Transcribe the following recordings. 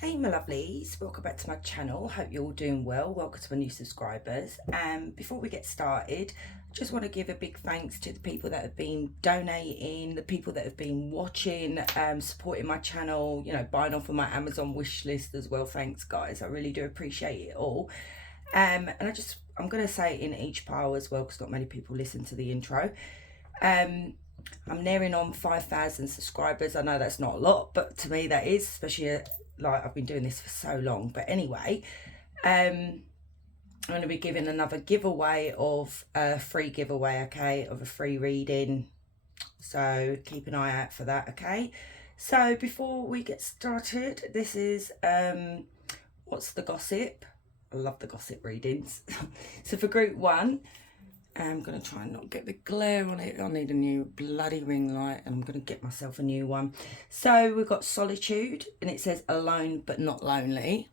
Hey my lovelies, welcome back to my channel. Hope you're all doing well. Welcome to my new subscribers. Before we get started, I just want to give a big thanks to the people that have been donating, the people that have been watching, supporting my channel, you know, buying off of my Amazon wish list as well. Thanks guys, I really do appreciate it all. And I'm going to say it in each pile as well because not many people listen to the intro. I'm nearing on 5,000 subscribers. I know that's not a lot, but to me that is, especially like I've been doing this for so long. But anyway, I'm going to be giving another giveaway of a free giveaway, okay, of a free reading. So keep an eye out for that, okay? So before we get started, this is what's the gossip? I love the gossip readings. So for group one, I'm going to try and not get the glare on it. I need a new bloody ring light and I'm going to get myself a new one. So we've got solitude and it says alone but not lonely.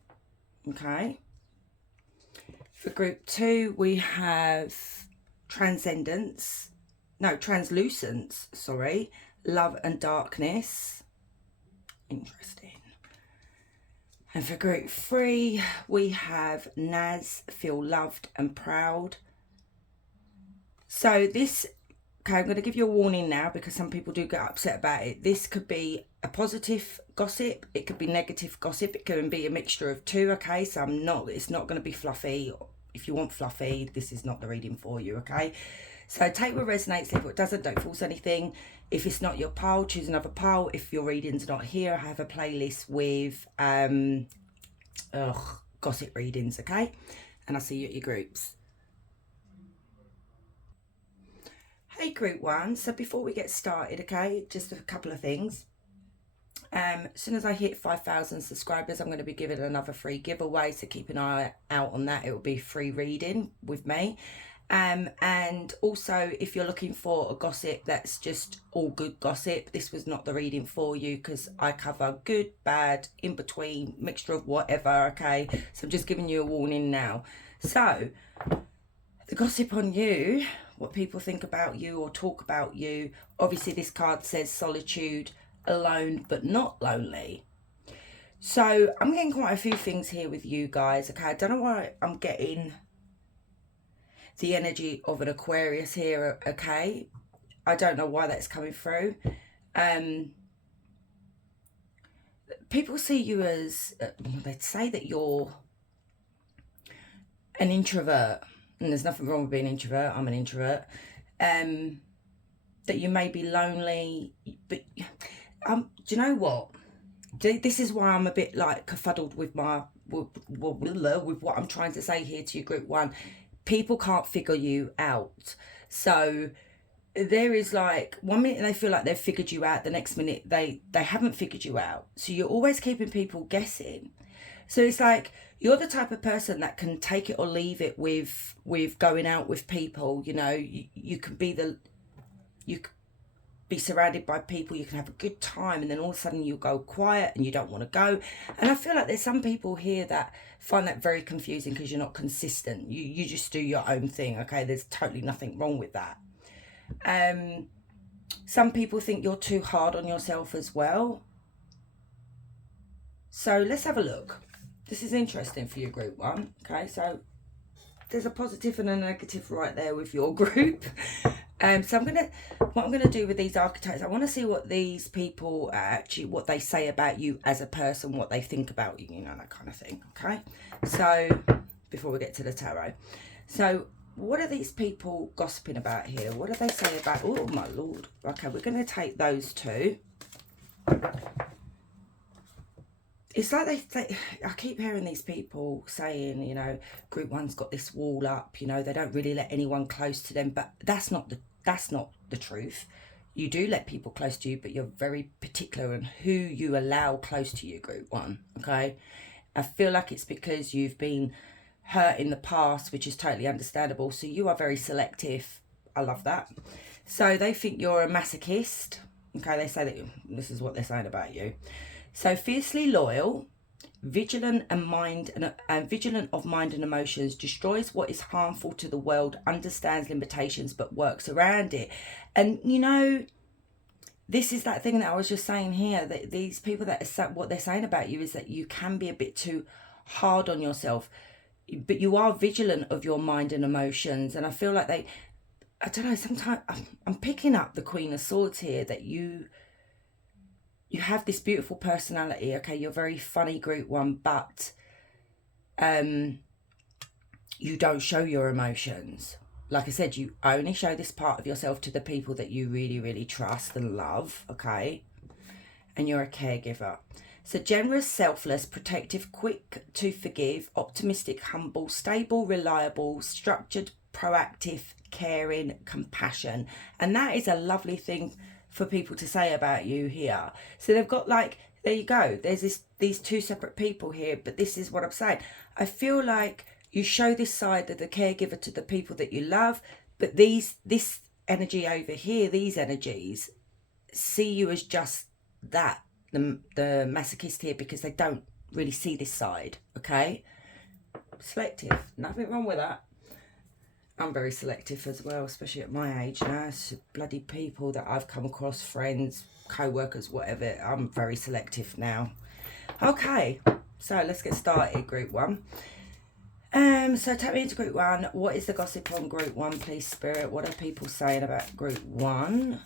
Okay. For group two, we have translucence, sorry. Love and darkness. Interesting. And for group three, we have Naz, feel loved and proud. So this, okay, I'm going to give you a warning now because some people do get upset about it. This could be a positive gossip. It could be negative gossip. It could be a mixture of two, okay? So it's not going to be fluffy. If you want fluffy, this is not the reading for you, okay? So take what resonates, leave what doesn't. Don't force anything. If it's not your pile, choose another pile. If your reading's not here, I have a playlist with gossip readings, okay? And I'll see you at your groups. Hey group one, so before we get started, okay, just a couple of things. As soon as I hit 5,000 subscribers, I'm going to be giving another free giveaway, so keep an eye out on that. It will be free reading with me. And also, if you're looking for a gossip that's just all good gossip, this was not the reading for you because I cover good, bad, in between, mixture of whatever, okay? So I'm just giving you a warning now. So, the gossip on you, what people think about you or talk about you. Obviously, this card says solitude, alone but not lonely. So I'm getting quite a few things here with you guys, okay? I don't know why I'm getting the energy of an Aquarius here, okay? I don't know why that's coming through. People see you as, they'd say that you're an introvert. And there's nothing wrong with being an introvert. I'm an introvert. That you may be lonely, but do you know what? This is why I'm a bit like kerfuddled with with what I'm trying to say here to you, group one. People can't figure you out. So there is like 1 minute they feel like they've figured you out, the next minute they haven't figured you out. So you're always keeping people guessing. So it's like you're the type of person that can take it or leave it with going out with people. You know, you can be surrounded by people, you can have a good time, and then all of a sudden you go quiet and you don't want to go. And I feel like there's some people here that find that very confusing because you're not consistent. You just do your own thing, okay? There's totally nothing wrong with that. Some people think you're too hard on yourself as well. So let's have a look. This is interesting for your group one, okay? So there's a positive and a negative right there with your group. So what I'm gonna do with these archetypes, I want to see what these people actually, what they say about you as a person, what they think about you, you know, that kind of thing, okay? So before we get to the tarot, so what are these people gossiping about here? What do they say about, oh my lord, okay, we're going to take those two. It's like I keep hearing these people saying, you know, group one's got this wall up, you know, they don't really let anyone close to them, but that's not the truth. You do let people close to you, but you're very particular on who you allow close to you, group one, okay? I feel like it's because you've been hurt in the past, which is totally understandable, so you are very selective. I love that. So they think you're a masochist, okay? They say that this is what they're saying about you. So fiercely loyal, vigilant of mind and emotions, destroys what is harmful to the world, understands limitations but works around it. And you know, this is that thing that I was just saying here, that these people that are, what they're saying about you is that you can be a bit too hard on yourself, but you are vigilant of your mind and emotions. And I feel like I don't know, sometimes I'm picking up the Queen of Swords here, that you have this beautiful personality. Okay, you're very funny, Group 1, but you don't show your emotions. Like I said, you only show this part of yourself to the people that you really, really trust and love, okay? And you're a caregiver. So generous, selfless, protective, quick to forgive, optimistic, humble, stable, reliable, structured, proactive, caring, compassion. And that is a lovely thing for people to say about you here. So they've got like, there you go. There's these two separate people here, but this is what I'm saying. I feel like you show this side of the caregiver to the people that you love, but this energy over here, these energies, see you as just that, the masochist here, because they don't really see this side, okay? Selective, nothing wrong with that. I'm very selective as well, especially at my age now. It's bloody people that I've come across, friends, co-workers, whatever. I'm very selective now. Okay, so let's get started, Group 1. So take me into Group 1. What is the gossip on Group 1, please, Spirit? What are people saying about Group 1?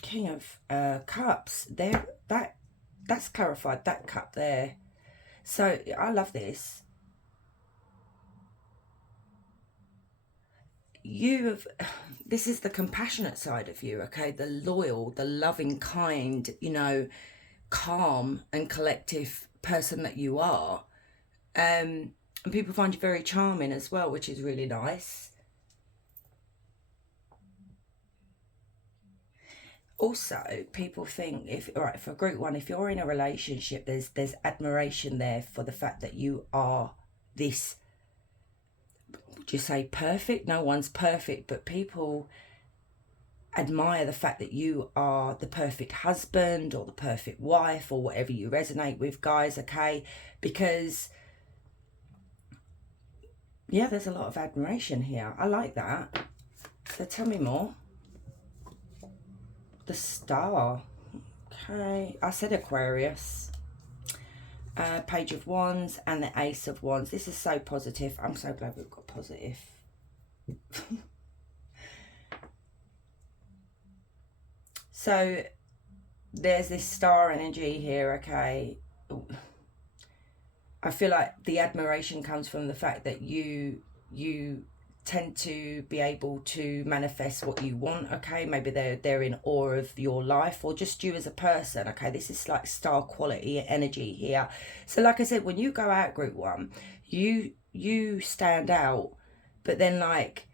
King of Cups. There, that's clarified, that cup there. So I love this. This is the compassionate side of you, okay? The loyal, the loving, kind, you know, calm and collective person that you are. And people find you very charming as well, which is really nice. Also, people think, all right, for Group 1, if you're in a relationship, there's admiration there for the fact that you are this, would you say perfect? No one's perfect, but people admire the fact that you are the perfect husband or the perfect wife or whatever you resonate with, guys, okay? Because, yeah, there's a lot of admiration here. I like that. So tell me more. The Star. Okay, I said Aquarius. Page of Wands and the Ace of Wands. This is so positive. I'm so glad we've got positive. So there's this star energy here, okay? I feel like the admiration comes from the fact that you tend to be able to manifest what you want, okay? Maybe they're in awe of your life or just you as a person, okay? This is like star quality energy here. So like I said, when you go out, Group 1, you stand out, but then like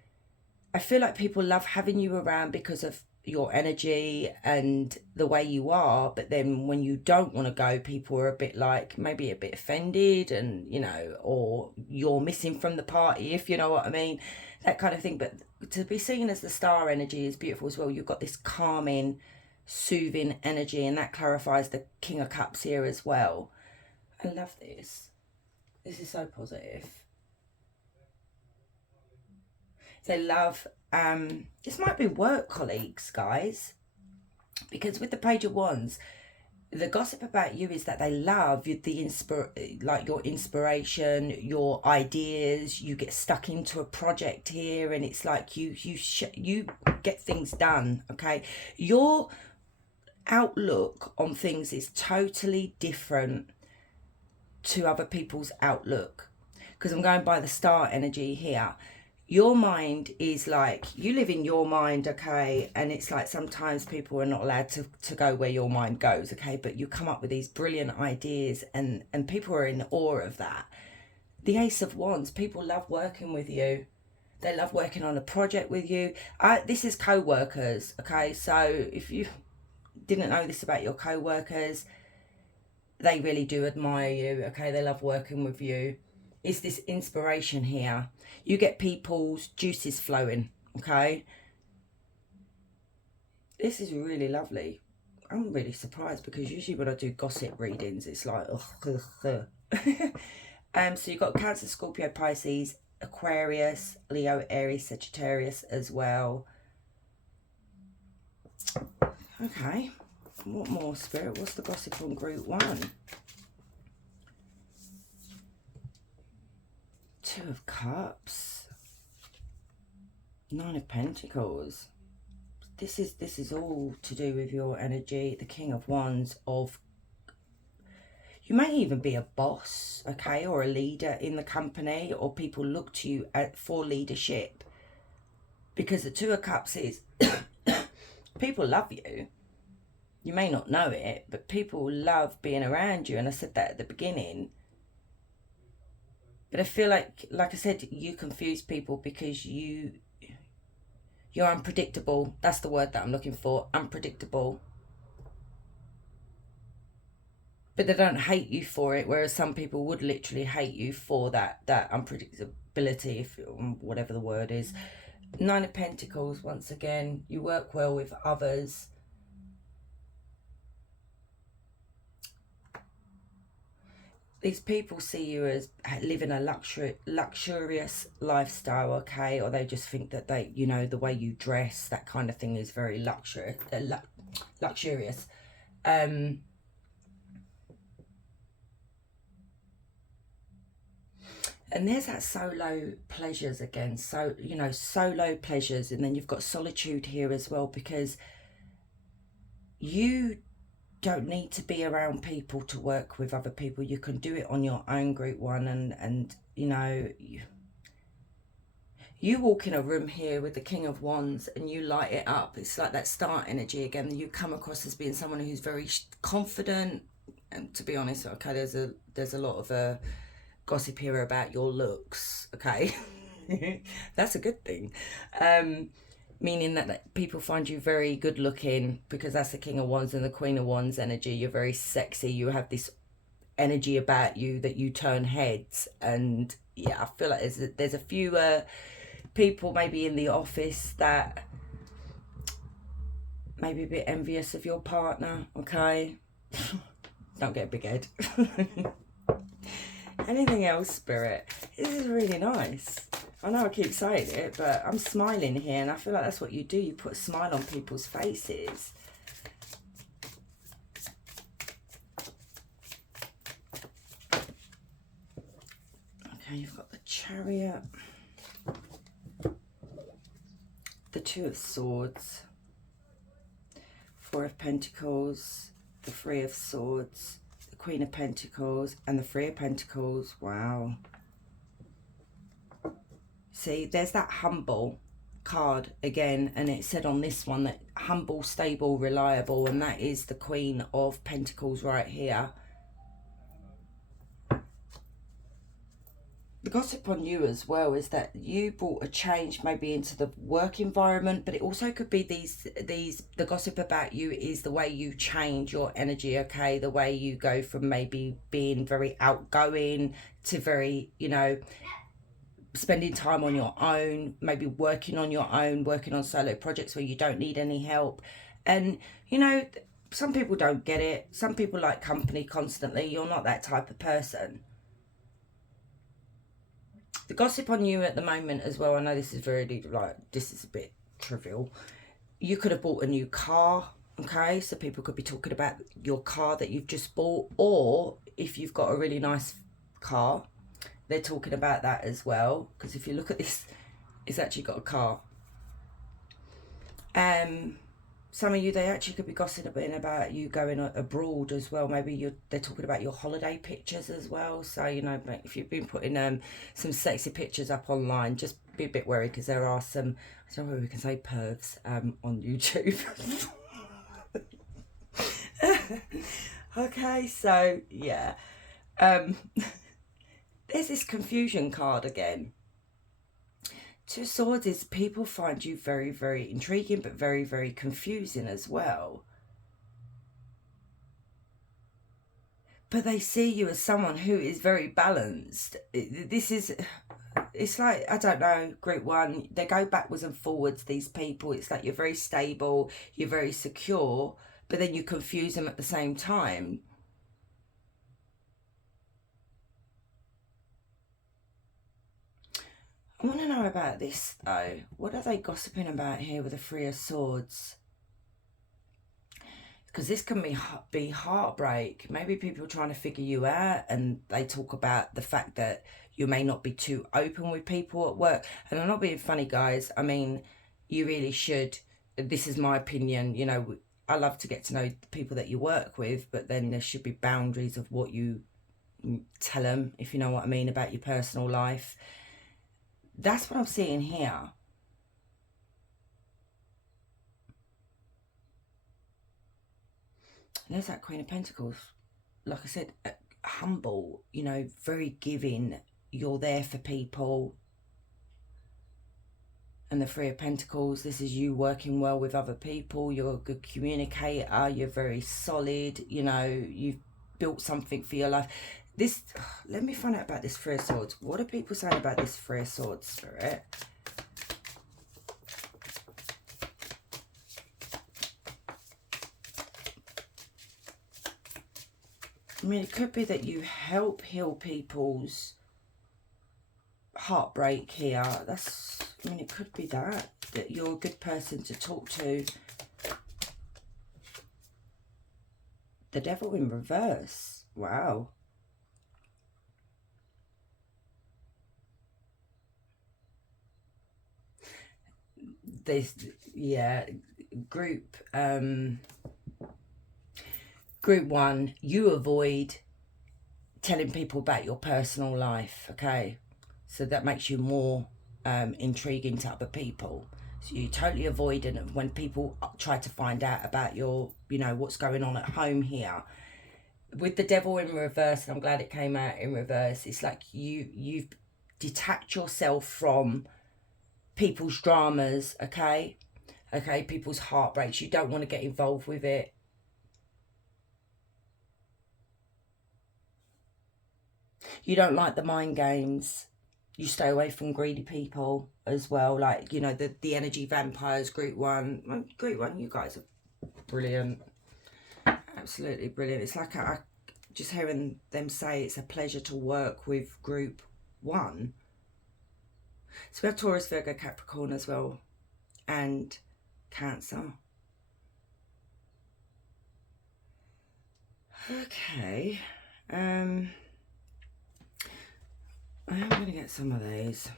I feel like people love having you around because of your energy and the way you are, but then when you don't want to go, people are a bit like maybe a bit offended, and you know, or you're missing from the party, if you know what I mean, that kind of thing. But to be seen as the star energy is beautiful as well. You've got this calming, soothing energy, and that clarifies the King of Cups here as well. I love this. This is so positive. They love, this might be work colleagues, guys, because with the Page of Wands, the gossip about you is that they love like your inspiration, your ideas. You get stuck into a project here, and it's like you get things done. Okay, your outlook on things is totally different to other people's outlook, because I'm going by the star energy here. Your mind is like, you live in your mind, okay? And it's like sometimes people are not allowed to go where your mind goes, okay? But you come up with these brilliant ideas, and people are in awe of that. The Ace of Wands, people love working with you. They love working on a project with you. This is co-workers, okay? So if you didn't know this about your co-workers, they really do admire you, okay? They love working with you. Is this inspiration here. You get people's juices flowing, okay? This is really lovely. I'm really surprised, because usually when I do gossip readings, it's like, ugh. So you've got Cancer, Scorpio, Pisces, Aquarius, Leo, Aries, Sagittarius as well. Okay, what more, Spirit? What's the gossip on Group 1? Two of Cups, Nine of Pentacles. This is all to do with your energy. The King of Wands. You may even be a boss, okay, or a leader in the company, or people look to you for leadership, because the Two of Cups is people love you. You may not know it, but people love being around you, and I said that at the beginning. But I feel like I said, you confuse people because you're unpredictable. That's the word that I'm looking for, unpredictable. But they don't hate you for it, whereas some people would literally hate you for that unpredictability, if whatever the word is. Nine of Pentacles, once again, you work well with others. These people see you as living a luxurious lifestyle, okay? Or they just think that they, you know, the way you dress, that kind of thing is very luxurious. And there's that solo pleasures again. So, you know, solo pleasures. And then you've got solitude here as well, because you don't need to be around people to work with other people. You can do it on your own, Group 1. And you know, you walk in a room here with the King of Wands and you light it up. It's like that star energy again. You come across as being someone who's very confident. And to be honest, okay, there's a lot of gossip here about your looks, okay? That's a good thing. Meaning that people find you very good looking, because that's the King of Wands and the Queen of Wands energy. You're very sexy. You have this energy about you that you turn heads. And yeah, I feel like there's a few people maybe in the office that may be a bit envious of your partner, okay? Don't get a big head. Anything else, Spirit? This is really nice. I know I keep saying it, but I'm smiling here, and I feel like that's what you do. You put a smile on people's faces. Okay, you've got the Chariot, the Two of Swords, Four of Pentacles, the Three of Swords, the Queen of Pentacles, and the Three of Pentacles. Wow. See, there's that humble card again, and it said on this one that humble, stable, reliable, and that is the Queen of Pentacles right here. The gossip on you as well is that you brought a change maybe into the work environment, but it also could be the gossip about you is the way you change your energy, okay? The way you go from maybe being very outgoing to very, you know, spending time on your own, maybe working on your own, working on solo projects where you don't need any help. And, you know, some people don't get it. Some people like company constantly. You're not that type of person. The gossip on you at the moment as well, I know this is this is a bit trivial. You could have bought a new car, okay? So people could be talking about your car that you've just bought, or if you've got a really nice car, they're talking about that as well, because if you look at this, it's actually got a car. Some of you, they actually could be gossiping about you going abroad as well. Maybe they're talking about your holiday pictures as well. So, you know, if you've been putting some sexy pictures up online, just be a bit worried, because there are some, I don't know whether we can say pervs on YouTube. Okay, so yeah. There's this confusion card again. Two of Swords is people find you very, very intriguing, but very, very confusing as well. But they see you as someone who is very balanced. It's like, I don't know, Group 1, they go backwards and forwards, these people. It's like you're very stable, you're very secure, but then you confuse them at the same time. I want to know about this though. What are they gossiping about here with the Three of Swords? Because this can be heartbreak. Maybe people trying to figure you out, and they talk about the fact that you may not be too open with people at work. And I'm not being funny, guys. I mean, you really should. This is my opinion. You know, I love to get to know the people that you work with, but then there should be boundaries of what you tell them, if you know what I mean, about your personal life. That's what I'm seeing here. And there's that Queen of Pentacles. Like I said, humble, you know, very giving. You're there for people. And the Three of Pentacles, this is you working well with other people. You're a good communicator. You're very solid. You know, you've built something for your life. This, let me find out about this Three of Swords. What are people saying about this Three of Swords, Spirit? I mean, it could be that you help heal people's heartbreak here. That's, I mean, it could be that you're a good person to talk to. The Devil in reverse. Wow. This, yeah, group one, you avoid telling people about your personal life, okay? So that makes you more intriguing to other people. So you're totally avoidant of when people try to find out about your, you know, what's going on at home here. With the Devil in reverse, and I'm glad it came out in reverse, it's like you've detached yourself from people's dramas, okay? Okay, people's heartbreaks. You don't want to get involved with it. You don't like the mind games. You stay away from greedy people as well. Like, you know, the energy vampires, group one. Group one, you guys are brilliant. Absolutely brilliant. It's like just hearing them say it's a pleasure to work with group one. So we have Taurus, Virgo, Capricorn as well. And Cancer. Okay. I am going to get some of these.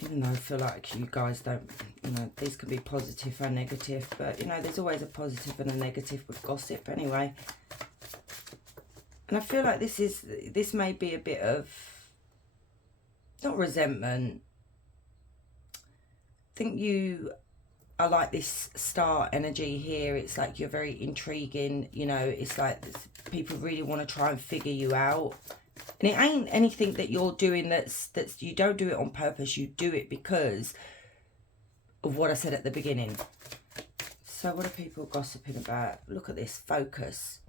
Even though I feel like you guys don't, you know, these can be positive and negative. But, you know, there's always a positive and a negative with gossip anyway. And I feel like this may be a bit of, not resentment. I think you are like this star energy here. It's like you're very intriguing, you know, it's like people really want to try and figure you out. And it ain't anything that you're doing that's you don't do it on purpose. You do it because of what I said at the beginning. So what are people gossiping about? Look at this, focus.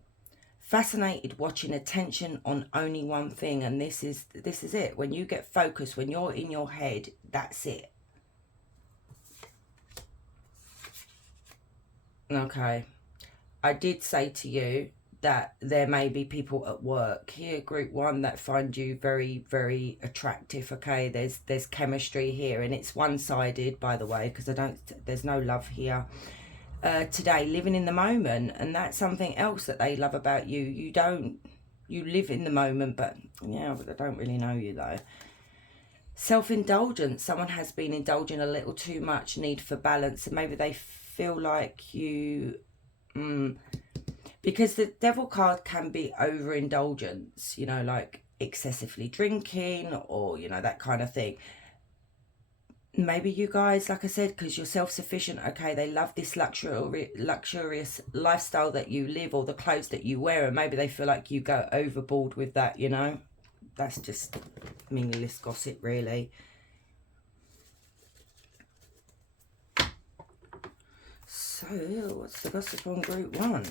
Fascinated, watching, attention on only one thing. And this is it. When you get focused, when you're in your head, that's it. Okay. I did say to you that there may be people at work here, group one, that find you very, very attractive. Okay, there's chemistry here, and it's one-sided, by the way, because there's no love here. Today, living in the moment, and that's something else that they love about you. You live in the moment, but yeah, but they don't really know you though. Self-indulgence, someone has been indulging a little too much, need for balance, and maybe they feel like you because the Devil card can be overindulgence, you know, like excessively drinking or, you know, that kind of thing. Maybe you guys, like I said, because you're self-sufficient, okay, they love this luxurious lifestyle that you live, or the clothes that you wear, and maybe they feel like you go overboard with that, you know. That's just meaningless gossip, really. So, what's the gossip on group one?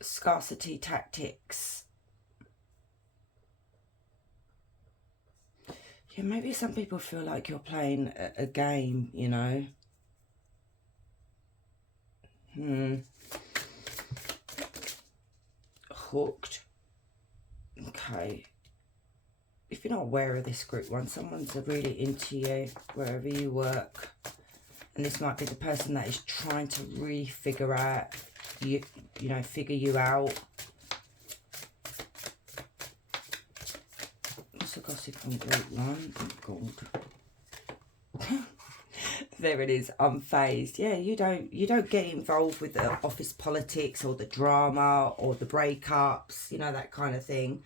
Scarcity tactics. Yeah, maybe some people feel like you're playing a game, you know. Hooked. Okay. If you're not aware of this group one, someone's really into you wherever you work. And this might be the person that is trying to really figure out, you know, figure you out. What's the gossip on group one? Oh, God. There it is, unfazed. Yeah, you don't get involved with the office politics or the drama or the breakups, you know, that kind of thing.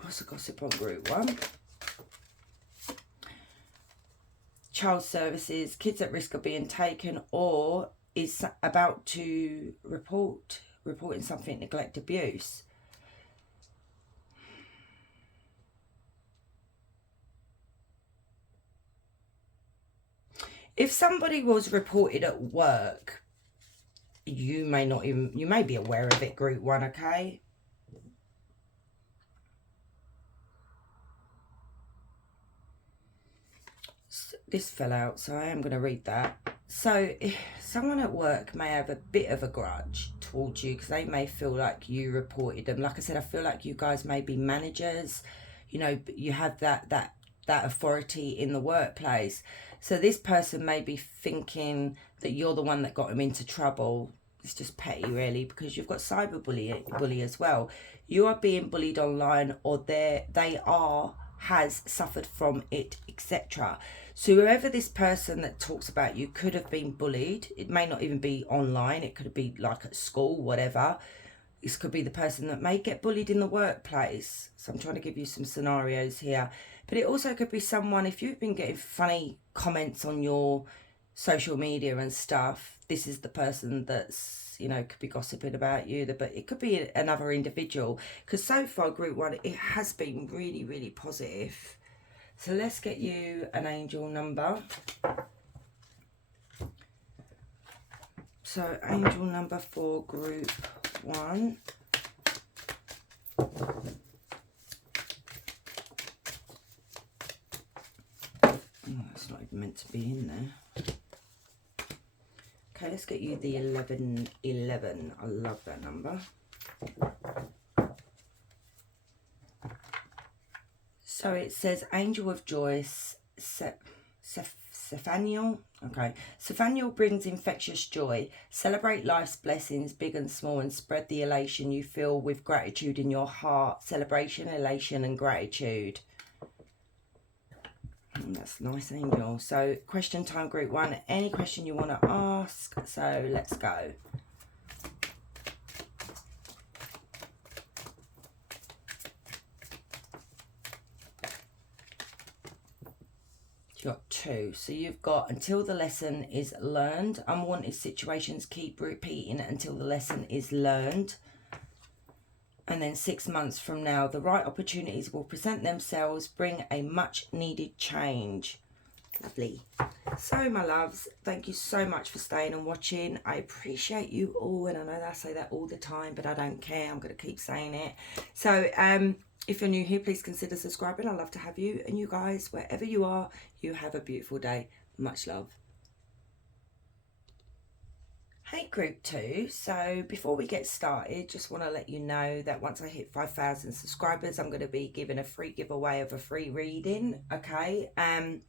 What's the gossip on group one? Child services, kids at risk of being taken, or is about to reporting something, neglect, abuse. If somebody was reported at work, you may be aware of it, group one, okay? This fell out, so I am going to read that. So someone at work may have a bit of a grudge towards you because they may feel like you reported them. Like I said, I feel like you guys may be managers, you know, you have that authority in the workplace. So this person may be thinking that you're the one that got them into trouble. It's just petty, really, because you've got cyberbully as well. You are being bullied online, or has suffered from it, etc. So whoever this person that talks about you could have been bullied. It may not even be online. It could be like at school, whatever. This could be the person that may get bullied in the workplace. So I'm trying to give you some scenarios here. But it also could be someone, if you've been getting funny comments on your social media and stuff, this is the person that's, you know, could be gossiping about you. But it could be another individual. Because so far, group one, it has been really, really positive. So let's get you an angel number. So angel number for group one. Oh, it's not even meant to be in there. Okay, let's get you the 1111. I love that number. So it says Angel of Joy, Cephaniel. Okay. Cephaniel brings infectious joy. Celebrate life's blessings, big and small, and spread the elation you feel with gratitude in your heart. Celebration, elation, and gratitude. That's nice, Angel. So question time, group one. Any question you want to ask. So let's go. You've got two. So you've got until the lesson is learned. Unwanted situations keep repeating until the lesson is learned. And then 6 months from now, the right opportunities will present themselves, bring a much needed change. Lovely. So my loves, thank you so much for staying and watching. I appreciate you all, and I know I say that all the time, but I don't care. I'm going to keep saying it. So if you're new here, please consider subscribing. I'd love to have you. And you guys, wherever you are, you have a beautiful day. Much love. Hey group two, so before we get started, just want to let you know that once I hit 5,000 subscribers, I'm going to be giving a free giveaway of a free reading, okay? And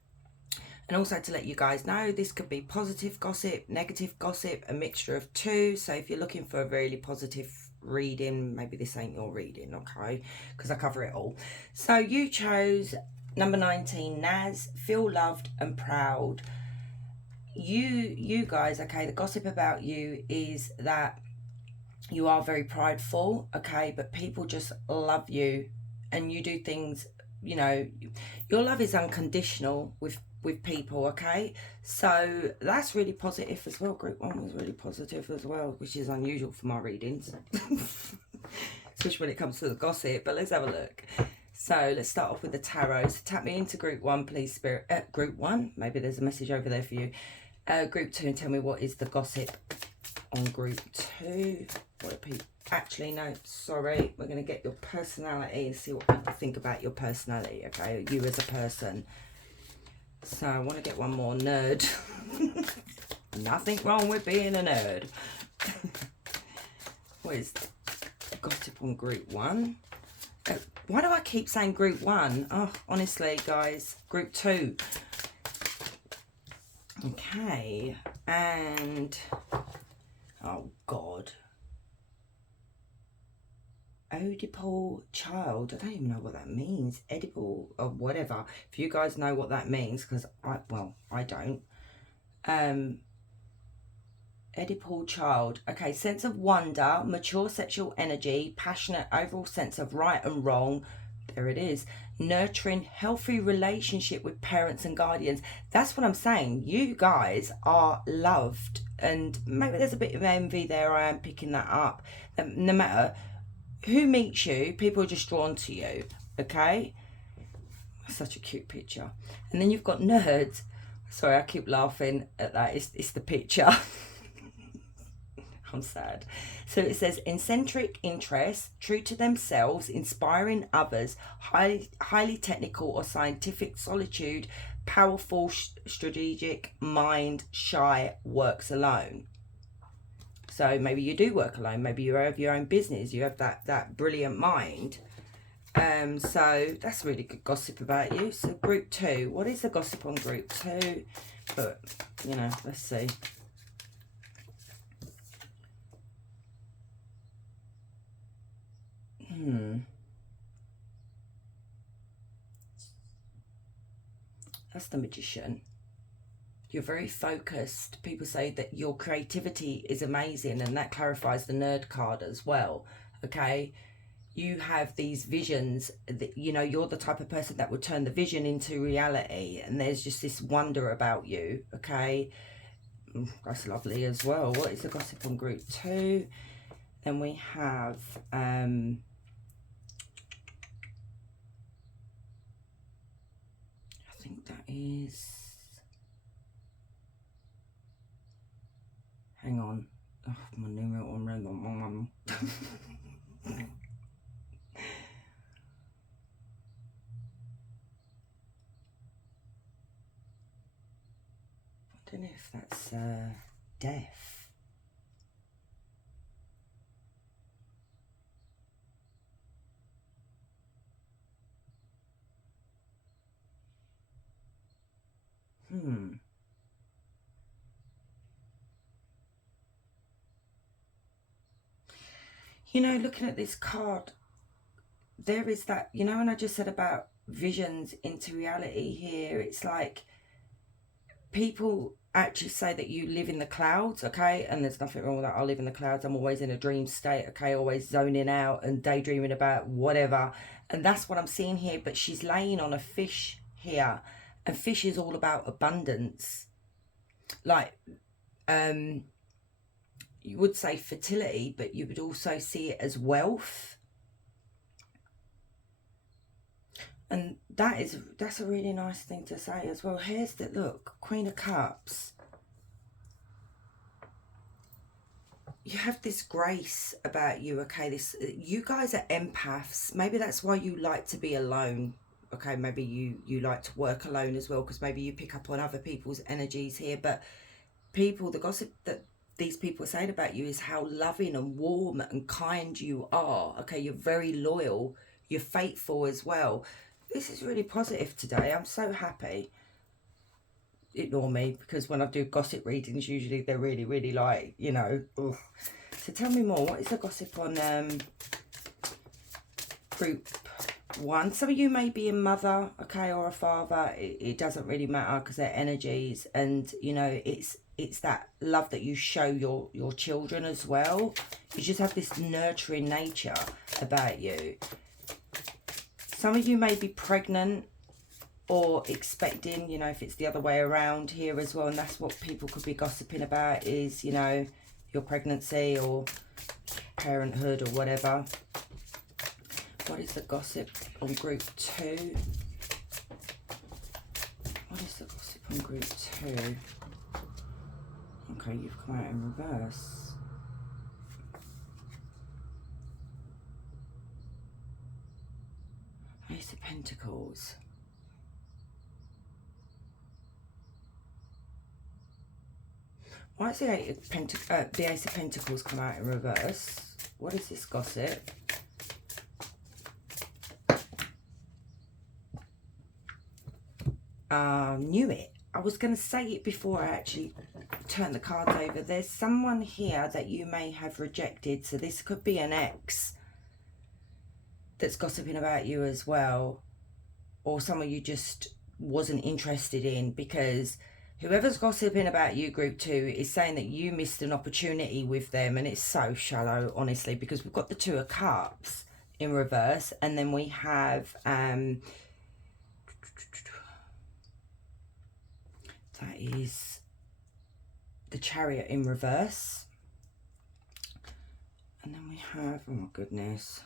also to let you guys know, this could be positive gossip, negative gossip, a mixture of two. So if you're looking for a really positive reading, maybe this ain't your reading, okay? Because I cover it all. So you chose number 19, Naz, feel loved and proud. You guys, okay, the gossip about you is that you are very prideful, okay, but people just love you, and you do things, you know, your love is unconditional with people, okay? So that's really positive as well. Group one was really positive as well, which is unusual for my readings, especially when it comes to the gossip. But let's have a look. So let's start off with the tarot. So tap me into group one, please, Spirit. Group one, maybe there's a message over there for you. Group two, and tell me what is the gossip on group two. What are people? Actually, no, sorry. We're going to get your personality and see what people think about your personality, okay? You as a person. So I want to get one more nerd. Nothing wrong with being a nerd. What is gossip on group 1? Why do I keep saying group 1? Oh, honestly, guys. Group 2. Okay. And... oh, God. Oedipal child. I don't even know what that means. Edible or whatever. If you guys know what that means, because I don't. Oedipal child. Okay, sense of wonder, mature sexual energy, passionate overall sense of right and wrong. There it is. Nurturing healthy relationship with parents and guardians. That's what I'm saying. You guys are loved, and maybe there's a bit of envy there. I am picking that up. No matter who meets you, people are just drawn to you. Okay, such a cute picture. And then you've got nerds. Sorry, I keep laughing at that. It's the picture. I'm sad. So it says eccentric interests, true to themselves, inspiring others, highly technical or scientific, solitude, powerful, strategic, mind, shy, works alone. So maybe you do work alone. Maybe you have your own business. You have that brilliant mind. So that's really good gossip about you. So group 2. What is the gossip on group 2? But, you know, let's see. That's the Magician. You're very focused. People say that your creativity is amazing, and that clarifies the nerd card as well. Okay, you have these visions that, you know, you're the type of person that would turn the vision into reality, and there's just this wonder about you. Okay, that's lovely as well. What is the gossip on group 2? Then we have I think that is, hang on, oh, my numero one ring on my mum. I don't know if that's death. You know, looking at this card, there is that, you know, when I just said about visions into reality here, it's like people actually say that you live in the clouds, okay? And there's nothing wrong with that. I live in the clouds. I'm always in a dream state, okay? Always zoning out and daydreaming about whatever. And that's what I'm seeing here. But she's laying on a fish here. And fish is all about abundance. Like, you would say fertility, but you would also see it as wealth. And that's a really nice thing to say as well. Here's the, look, Queen of Cups. You have this grace about you, okay? You guys are empaths. Maybe that's why you like to be alone. Okay, maybe you like to work alone as well, because maybe you pick up on other people's energies here. But people, the gossip that these people are saying about you is how loving and warm and kind you are. Okay, you're very loyal. You're faithful as well. This is really positive today. I'm so happy. Ignore me, because when I do gossip readings, usually they're really, really like, you know, ugh. So tell me more. What is the gossip on group 1? Some of you may be a mother, okay, or a father. It doesn't really matter, because they're energies, and you know, it's that love that you show your children as well. You just have this nurturing nature about you. Some of you may be pregnant or expecting, you know, if it's the other way around here as well. And that's what people could be gossiping about, is, you know, your pregnancy or parenthood or whatever. What is the gossip on group 2? What is the gossip on group 2? Okay, you've come out in reverse. Ace of Pentacles. Why is the the Ace of Pentacles come out in reverse? What is this gossip? Knew it. I was going to say it before I actually turned the cards over. There's someone here that you may have rejected. So this could be an ex that's gossiping about you as well. Or someone you just wasn't interested in, because whoever's gossiping about you, group 2, is saying that you missed an opportunity with them. And it's so shallow, honestly, because we've got the 2 of Cups in reverse. And then we have... that is the Chariot in reverse. And then we have, oh my goodness,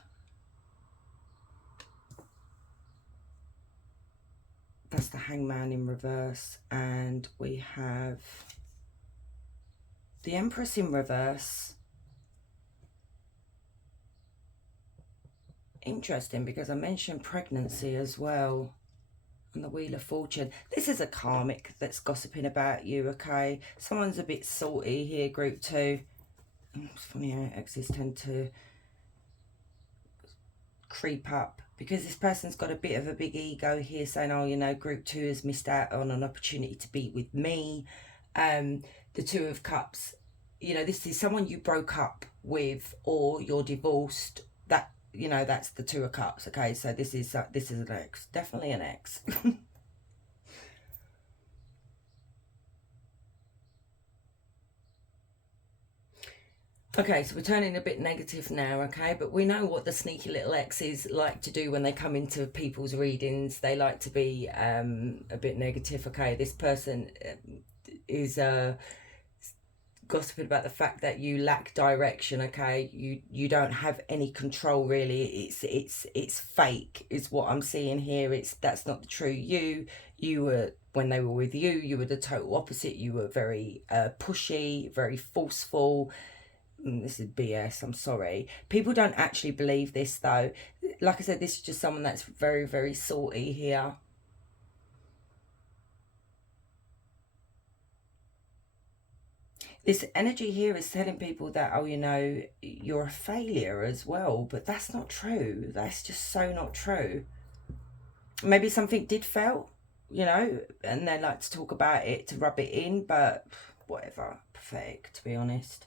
that's the Hangman in reverse. And we have the Empress in reverse. Interesting, because I mentioned pregnancy as well. And the Wheel of Fortune. This is a karmic that's gossiping about you, okay? Someone's a bit salty here, group 2. It's funny how exes tend to creep up, because this person's got a bit of a big ego here, saying, oh, you know, group 2 has missed out on an opportunity to be with me. The 2 of Cups, you know, this is someone you broke up with, or you're divorced. That, you know, that's the 2 of Cups, okay? So this is an ex, definitely an ex. Okay, so we're turning a bit negative now, okay? But we know what the sneaky little exes like to do when they come into people's readings. They like to be a bit negative, okay? This person is gossiping about the fact that you lack direction, okay? You don't have any control, really. It's fake is what I'm seeing here. That's not the true you. You were, when they were with you, you were the total opposite. You were very pushy, very forceful. This is BS, I'm sorry. People don't actually believe this, though. Like I said, this is just someone that's very, very salty here. This energy here is telling people that, oh, you know, you're a failure as well. But that's not true. That's just so not true. Maybe something did fail, you know, and they like to talk about it to rub it in. But whatever. Pathetic, to be honest.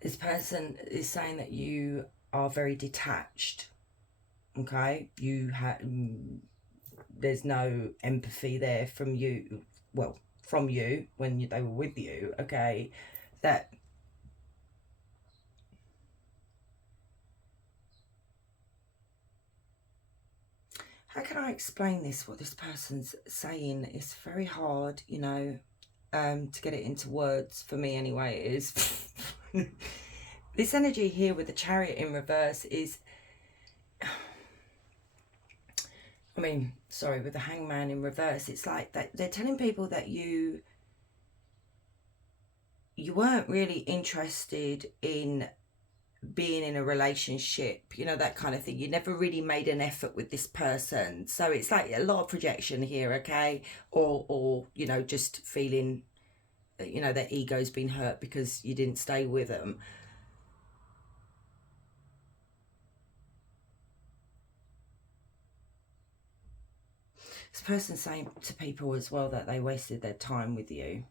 This person is saying that you are very detached, okay? There's no empathy there from you, well, from you when they were with you, okay? That how can I explain this, what this person's saying? It's very hard, you know, to get it into words, for me anyway. It is. This energy here with the Chariot in reverse is, I mean, sorry, with the Hangman in reverse, it's like that they're telling people that you weren't really interested in being in a relationship, you know, that kind of thing. You never really made an effort with this person. So it's like a lot of projection here, okay? Or you know, just feeling, you know, their ego's been hurt because you didn't stay with them. This person's saying to people as well that they wasted their time with you.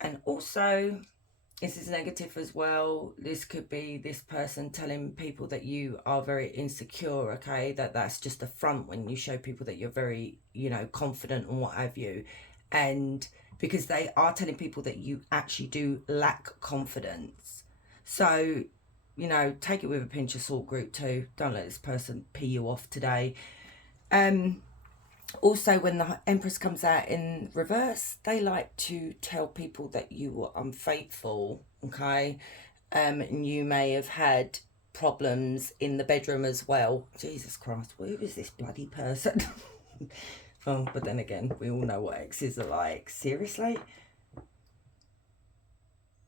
And also, this is negative as well. This could be this person telling people that you are very insecure, okay? That's just a front when you show people that you're very, you know, confident and what have you. And because they are telling people that you actually do lack confidence. So, you know, take it with a pinch of salt, group 2. Don't let this person pee you off today. Also, when the Empress comes out in reverse, they like to tell people that you were unfaithful, okay? And you may have had problems in the bedroom as well. Jesus Christ, who is this bloody person? Oh, but then again, we all know what exes are like. Seriously?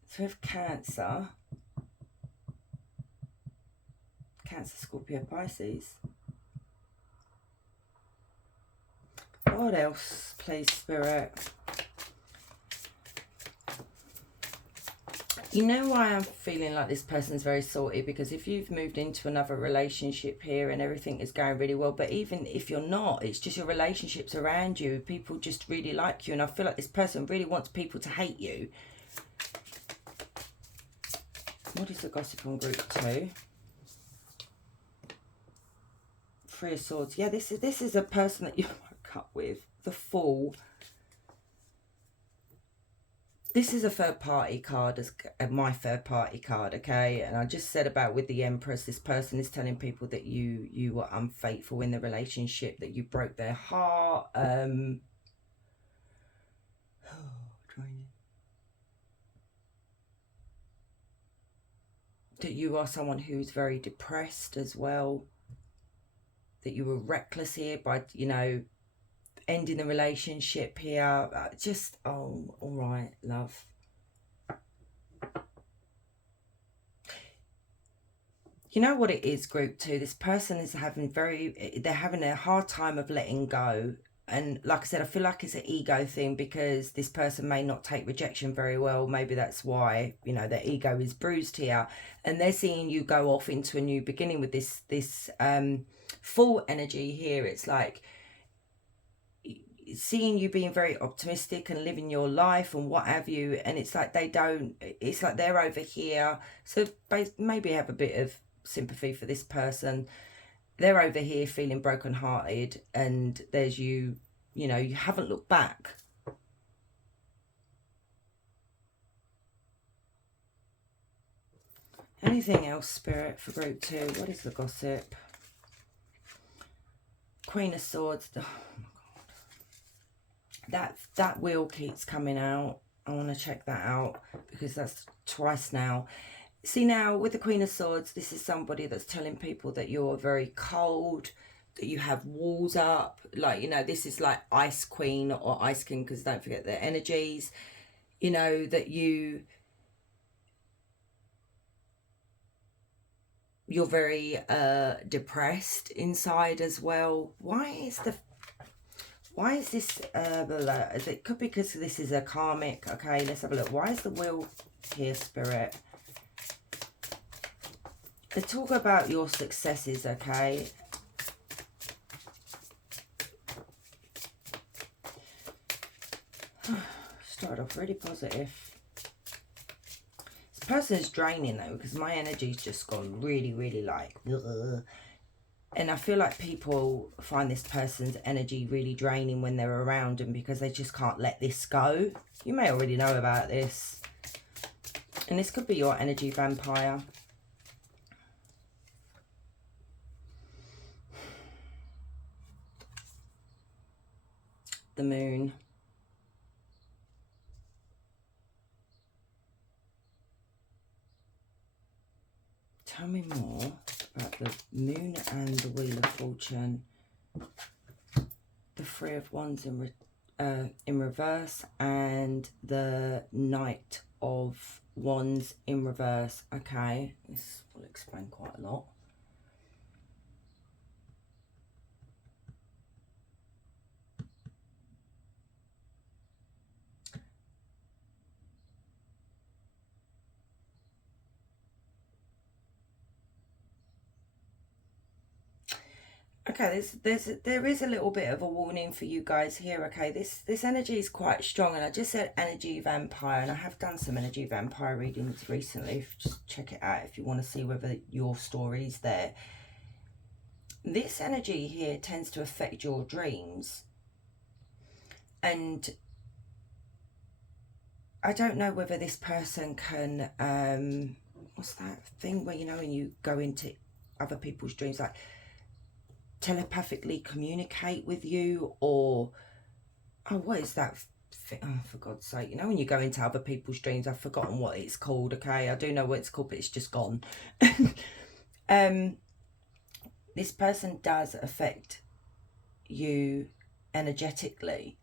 So we have Cancer. Cancer, Scorpio, Pisces. What else, please, Spirit? You know why I'm feeling like this person's very salty? Because if you've moved into another relationship here and everything is going really well, but even if you're not, it's just your relationships around you. People just really like you. And I feel like this person really wants people to hate you. What is the gossip on group 2? 3 of Swords. Yeah, this is a person that you woke up with. The Fool. This is a third party card, as my third party card, okay? And I just said about with the Empress, this person is telling people that you were unfaithful in the relationship, that you broke their heart. That you are someone who's very depressed as well. That you were reckless here by, you know, ending the relationship here. Just, oh, all right, love. You know what it is, group 2? This person is they're having a hard time of letting go. And like I said, I feel like it's an ego thing, because this person may not take rejection very well. Maybe that's why, you know, their ego is bruised here. And they're seeing you go off into a new beginning with this Fool energy here. It's like seeing you being very optimistic and living your life and what have you. And it's like it's like they're over here. So maybe have a bit of sympathy for this person. They're over here feeling brokenhearted, and there's you know, you haven't looked back. Anything else, Spirit, for group 2? What is the gossip? Queen of Swords. Oh my God. That wheel keeps coming out. I want to check that out, because that's twice now. See, now with the Queen of Swords, this is somebody that's telling people that you're very cold, that you have walls up. Like, you know, this is like Ice Queen or Ice King, because don't forget their energies. You know, that you're very depressed inside as well. Why is this it could be because this is a karmic. Okay, let's have a look. Why is the wheel here, Spirit? They talk about your successes, okay? Started off really positive. This person is draining though, because my energy's just gone really, really like, ugh. And I feel like people find this person's energy really draining when they're around them, because they just can't let this go. You may already know about this. And this could be your energy vampire. The Moon. Tell me more about the Moon and the Wheel of Fortune. The Three of Wands in reverse, and the Knight of Wands in reverse. Okay, this will explain quite a lot. Okay, there is a little bit of a warning for you guys here. Okay, this energy is quite strong, and I just said energy vampire, and I have done some energy vampire readings recently. Just check it out if you want to see whether your story is there. This energy here tends to affect your dreams, and I don't know whether this person can what's that thing where, you know, when you go into other people's dreams, like telepathically communicate with you, or what is that thing? Oh, for God's sake, you know, when you go into other people's dreams, I've forgotten what it's called. Okay, I do know what it's called, but it's just gone. This person does affect you energetically,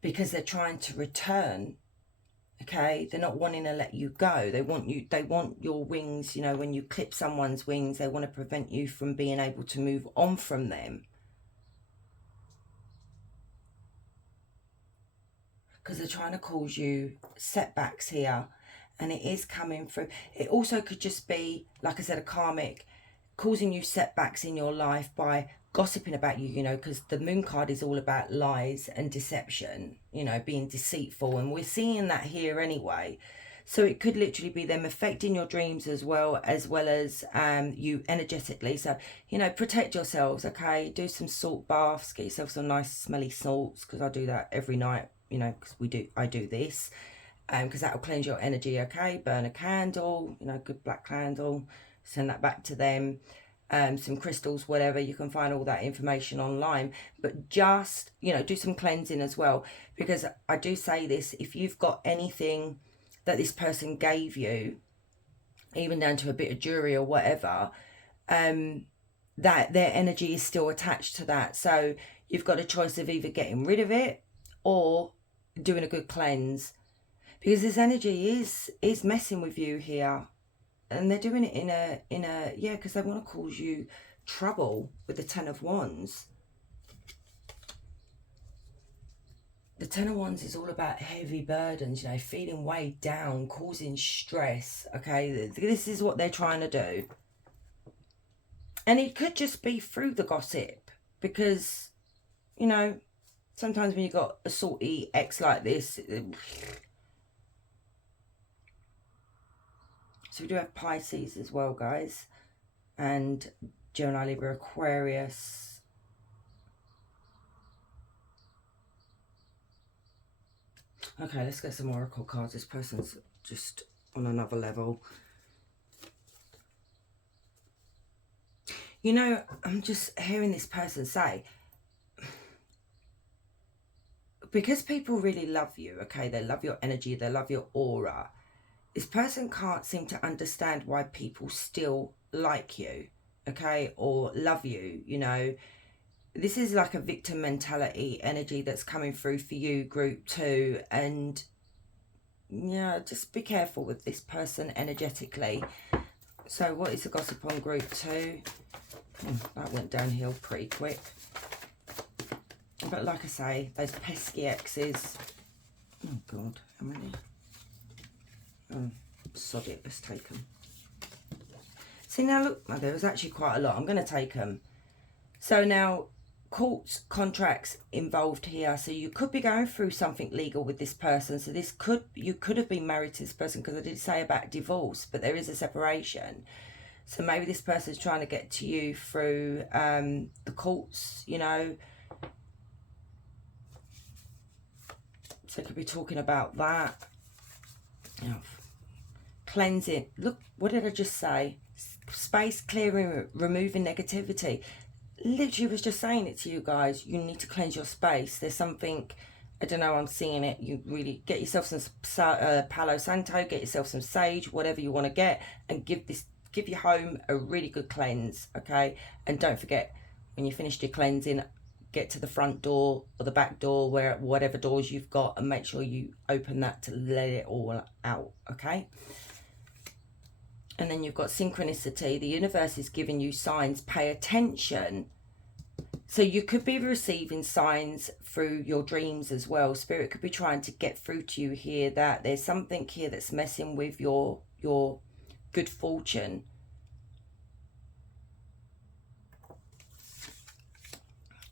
because they're trying to return. Okay, they're not wanting to let you go. They want your wings, you know, when you clip someone's wings, they want to prevent you from being able to move on from them. because they're trying to cause you setbacks here, and it is coming through. It also could just be, like I said, a karmic causing you setbacks in your life by gossiping about you, you know, because the moon card is all about lies and deception, you know, being deceitful, and we're seeing that here anyway. So it could literally be them affecting your dreams as well as you energetically. So, you know, protect yourselves, okay? Do some salt baths, get yourself some nice smelly salts, because I do that every night, you know, because I do this, because that will cleanse your energy, okay? Burn a candle, you know, good black candle, send that back to them. Some crystals, whatever, you can find all that information online. But just, you know, do some cleansing as well, because I do say this, if you've got anything that this person gave you, even down to a bit of jewelry or whatever, that their energy is still attached to that. So you've got a choice of either getting rid of it or doing a good cleanse, because this energy is messing with you here, and they're doing it in a yeah, because they want to cause you trouble with the Ten of Wands. The Ten of Wands is all about heavy burdens, you know, feeling weighed down, causing stress, okay? This is what they're trying to do. And it could just be through the gossip, because, you know, sometimes when you've got a salty ex like this. So we do have Pisces as well, guys. And Gemini, Libra, Aquarius. Okay, let's get some oracle cards. This person's just on another level. You know, I'm just hearing this person say, because people really love you, okay, they love your energy, they love your aura. This person can't seem to understand why people still like you, okay, or love you, you know. This is like a victim mentality energy that's coming through for you, group 2. And yeah, just be careful with this person energetically. So what is the gossip on group 2? That went downhill pretty quick. But like I say, those pesky exes. Oh God, how many? Oh, sod it, let's take them. See now, look, oh, there was actually quite a lot. I'm going to take them. So now, courts, contracts involved here. So you could be going through something legal with this person. So you could have been married to this person, because I did say about divorce, but there is a separation. So maybe this person's trying to get to you through the courts, you know. So it could be talking about that. Oh, cleansing. Look, what did I just say? Space clearing, removing negativity. Literally was just saying it to you guys. You need to cleanse your space. There's something, I don't know, I'm seeing it. You really get yourself some Palo Santo, get yourself some sage, whatever you want to get, and give your home a really good cleanse, okay? And don't forget, when you finished your cleansing, get to the front door or the back door, whatever doors you've got, and make sure you open that to let it all out, okay? And then you've got synchronicity. The universe is giving you signs. Pay attention. So you could be receiving signs through your dreams as well. Spirit could be trying to get through to you here that there's something here that's messing with your good fortune.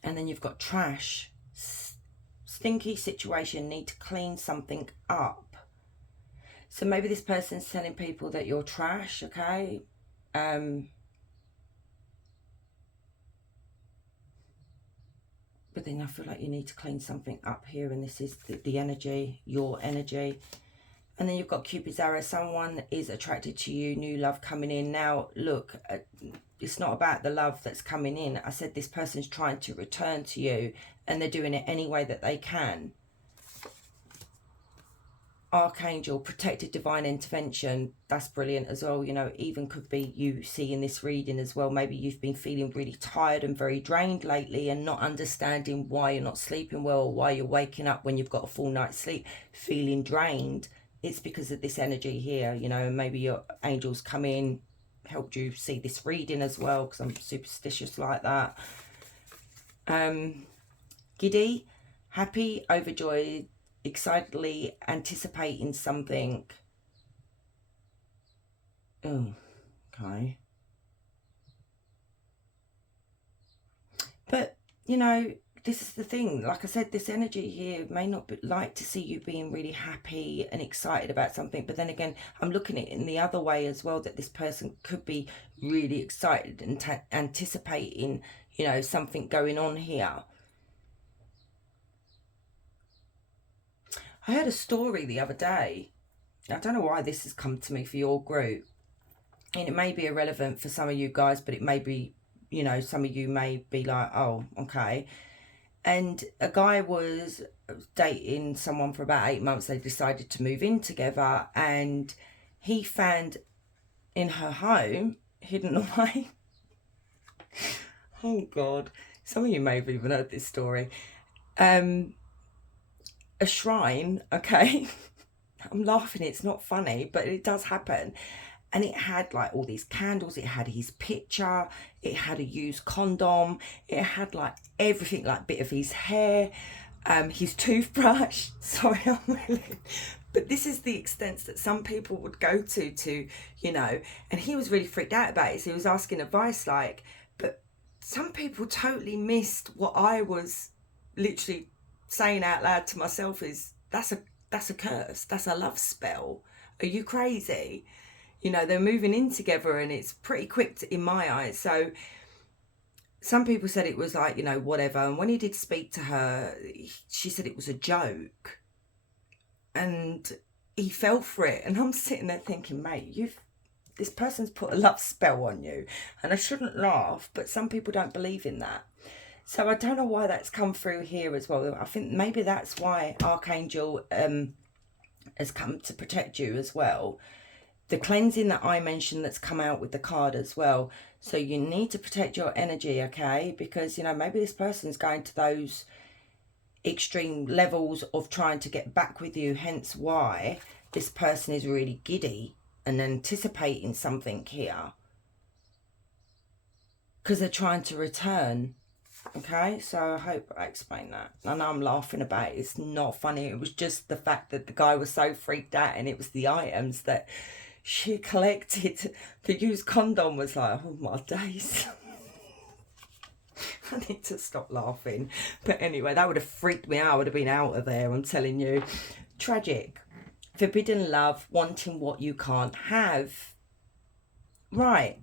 And then you've got trash. Stinky situation. Need to clean something up. So maybe this person's telling people that you're trash, okay? But then I feel like you need to clean something up here, and this is the energy, your energy. And then you've got Cupid's arrow. Someone is attracted to you, new love coming in. Now, look, it's not about the love that's coming in. I said this person's trying to return to you, and they're doing it any way that they can. Archangel, protected divine intervention. That's brilliant as well. You know, even could be you seeing this reading as well. Maybe you've been feeling really tired and very drained lately, and not understanding why you're not sleeping well, or why you're waking up when you've got a full night's sleep feeling drained. It's because of this energy here, you know. Maybe your angels come in, helped you see this reading as well, because I'm superstitious like that. Giddy, happy, overjoyed, excitedly anticipating something. Oh, okay. But, you know, this is the thing. Like I said, this energy here may not like to see you being really happy and excited about something. But then again, I'm looking at it in the other way as well, that this person could be really excited and anticipating, you know, something going on here. I heard a story the other day. I don't know why this has come to me for your group. And it may be irrelevant for some of you guys, but it may be, you know, some of you may be like, oh, okay. And a guy was dating someone for about 8 months. They decided to move in together, and he found in her home, hidden away. Oh God, some of you may have even heard this story. A shrine, okay. I'm laughing, it's not funny, but it does happen. And it had like all these candles, it had his picture, it had a used condom, it had like everything, like a bit of his hair, his toothbrush. Sorry, I'm really... But this is the extent that some people would go to, you know, and he was really freaked out about it. So he was asking advice, like, but some people totally missed what I was literally saying out loud to myself is, that's a curse, that's a love spell. Are you crazy? You know, they're moving in together and it's pretty quick in my eyes. So some people said it was like, you know, whatever. And when he did speak to her, she said it was a joke. And he fell for it. And I'm sitting there thinking, mate, this person's put a love spell on you. And I shouldn't laugh, but some people don't believe in that. So I don't know why that's come through here as well. I think maybe that's why Archangel has come to protect you as well. The cleansing that I mentioned that's come out with the card as well. So you need to protect your energy, okay? Because, you know, maybe this person's going to those extreme levels of trying to get back with you. Hence why this person is really giddy and anticipating something here. Because they're trying to return. Okay, so I hope I explained that. I know I'm laughing about it. It's not funny. It was just the fact that the guy was so freaked out, and it was the items that she collected. The used condom was like, oh my days. I need to stop laughing. But anyway, that would have freaked me out. I would have been out of there, I'm telling you. Tragic. Forbidden love, wanting what you can't have. Right.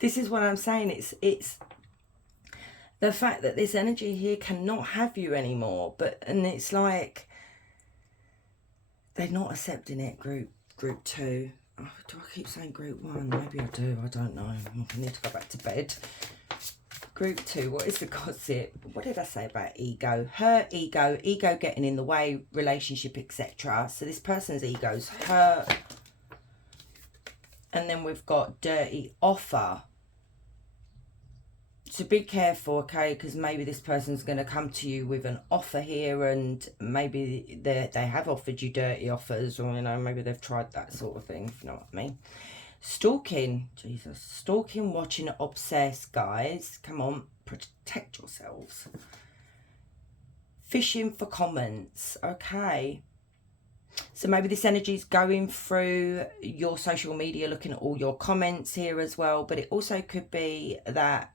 This is what I'm saying. It's the fact that this energy here cannot have you anymore. And it's like they're not accepting it. Group 2. Oh, do I keep saying group 1? Maybe I do. I don't know. I need to go back to bed. Group 2. What is the gossip? What did I say about ego? Her ego getting in the way, relationship, etc. So this person's ego's hurt. And then we've got dirty offer. So be careful, okay, because maybe this person's going to come to you with an offer here, and maybe they have offered you dirty offers, or, you know, maybe they've tried that sort of thing, if you know what I mean. Stalking, Jesus, stalking, watching, obsessed, guys. Come on, protect yourselves. Fishing for comments, okay. So maybe this energy is going through your social media, looking at all your comments here as well, but it also could be that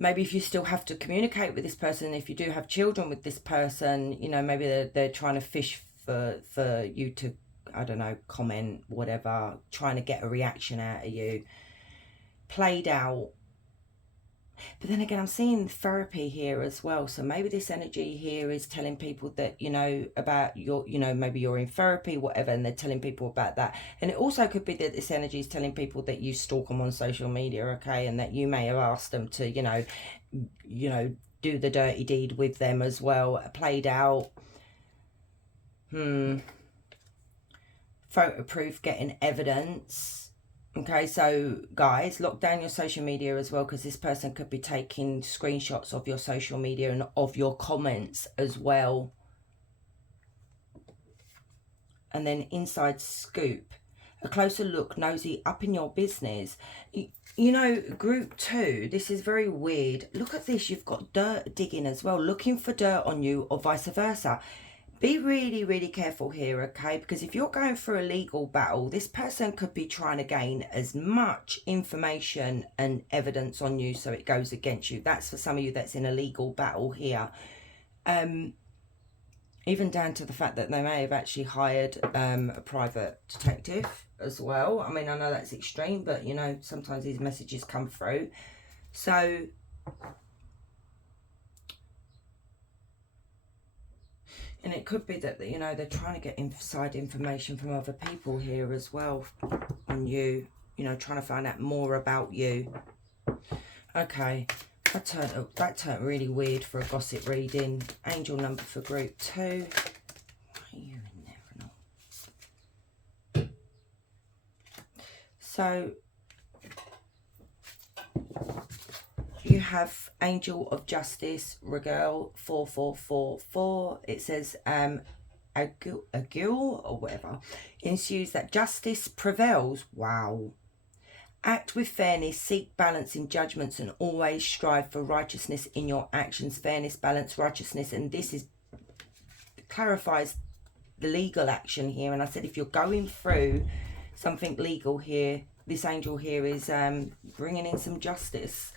maybe if you still have to communicate with this person, if you do have children with this person, you know, maybe they're trying to fish for you to, I don't know, comment, whatever, trying to get a reaction out of you. Played out. But then again, I'm seeing therapy here as well. So maybe this energy here is telling people that, you know, about your, you know, maybe you're in therapy, whatever, and they're telling people about that. And it also could be that this energy is telling people that you stalk them on social media, okay, and that you may have asked them to, you know, do the dirty deed with them as well. Played out. Photo proof, getting evidence. Okay, so guys, lock down your social media as well, because this person could be taking screenshots of your social media and of your comments as well. And then inside scoop. a closer look, nosy up in your business. You know, group 2, this is very weird. Look at this, you've got dirt digging as well, looking for dirt on you or vice versa. Be really, really careful here, okay? Because if you're going through a legal battle, this person could be trying to gain as much information and evidence on you so it goes against you. That's for some of you that's in a legal battle here. Even down to the fact that they may have actually hired a private detective as well. I mean, I know that's extreme, but, you know, sometimes these messages come through. So, and it could be that, you know, they're trying to get inside information from other people here as well on you. You know, trying to find out more about you. Okay. That turned really weird for a gossip reading. Angel number for group 2. Why are you in there or not? So you have Angel of Justice, Regale 4444. It says Agil or whatever ensues that justice prevails. Wow. Act with fairness, seek balance in judgments, and always strive for righteousness in your actions. Fairness, balance, righteousness. And this is clarifies the legal action here. And I said if you're going through something legal here, this angel here is bringing in some justice.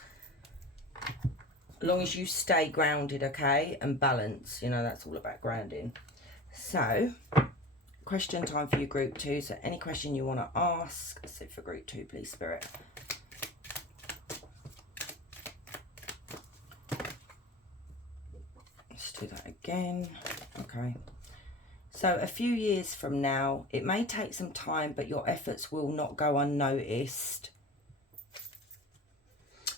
As long as you stay grounded, okay, and balance. You know, that's all about grounding. So, question time for you, group 2. So any question you want to ask, sit for group 2, please, Spirit. Let's do that again. Okay. So a few years from now, it may take some time, but your efforts will not go unnoticed.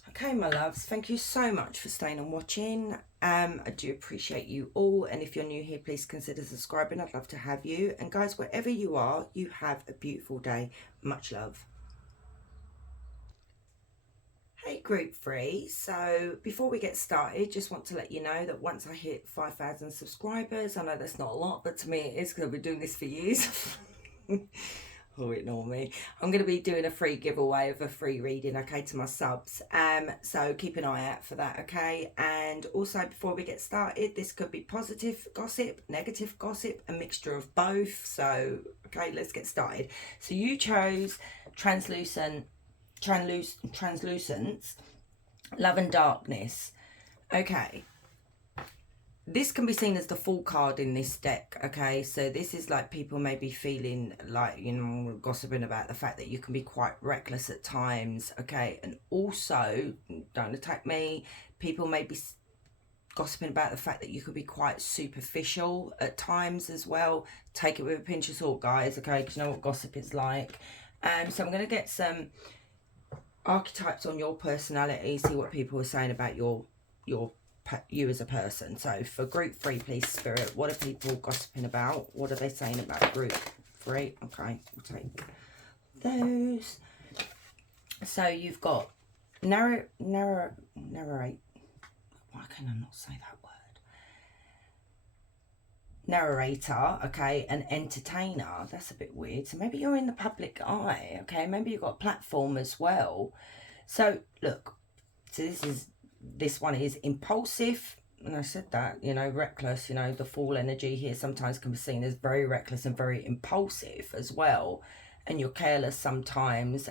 Okay, my loves, thank you so much for staying and watching. I do appreciate you all, and if you're new here, please consider subscribing. I'd love to have you. And guys, wherever you are, you have a beautiful day. Much love. Hey, group 3. So before we get started, just want to let you know that once I hit 5,000 subscribers, I know that's not a lot, but to me it is, because I've been doing this for years. Oh, ignore me. I'm going to be doing a free giveaway of a free reading, okay, to my subs. So keep an eye out for that, okay? And also, before we get started, this could be positive gossip, negative gossip, a mixture of both. So, okay, let's get started. So you chose translucence, love and darkness. Okay. This can be seen as the Fool card in this deck, okay? So this is like people may be feeling like, you know, gossiping about the fact that you can be quite reckless at times, okay? And also, don't attack me, people may be gossiping about the fact that you could be quite superficial at times as well. Take it with a pinch of salt, guys, okay? Because you know what gossip is like. So I'm going to get some archetypes on your personality, see what people are saying about you as a person. So for group 3, please, Spirit, what are people gossiping about? What are they saying about group 3? Okay, we'll take those. So you've got narrate. Why can I not say that word? Narrator, okay, and entertainer. That's a bit weird. So maybe you're in the public eye, okay? Maybe you've got a platform as well. So look, so this one is impulsive, and I said that, you know, reckless, you know, the Fool energy here sometimes can be seen as very reckless and very impulsive as well, and you're careless sometimes.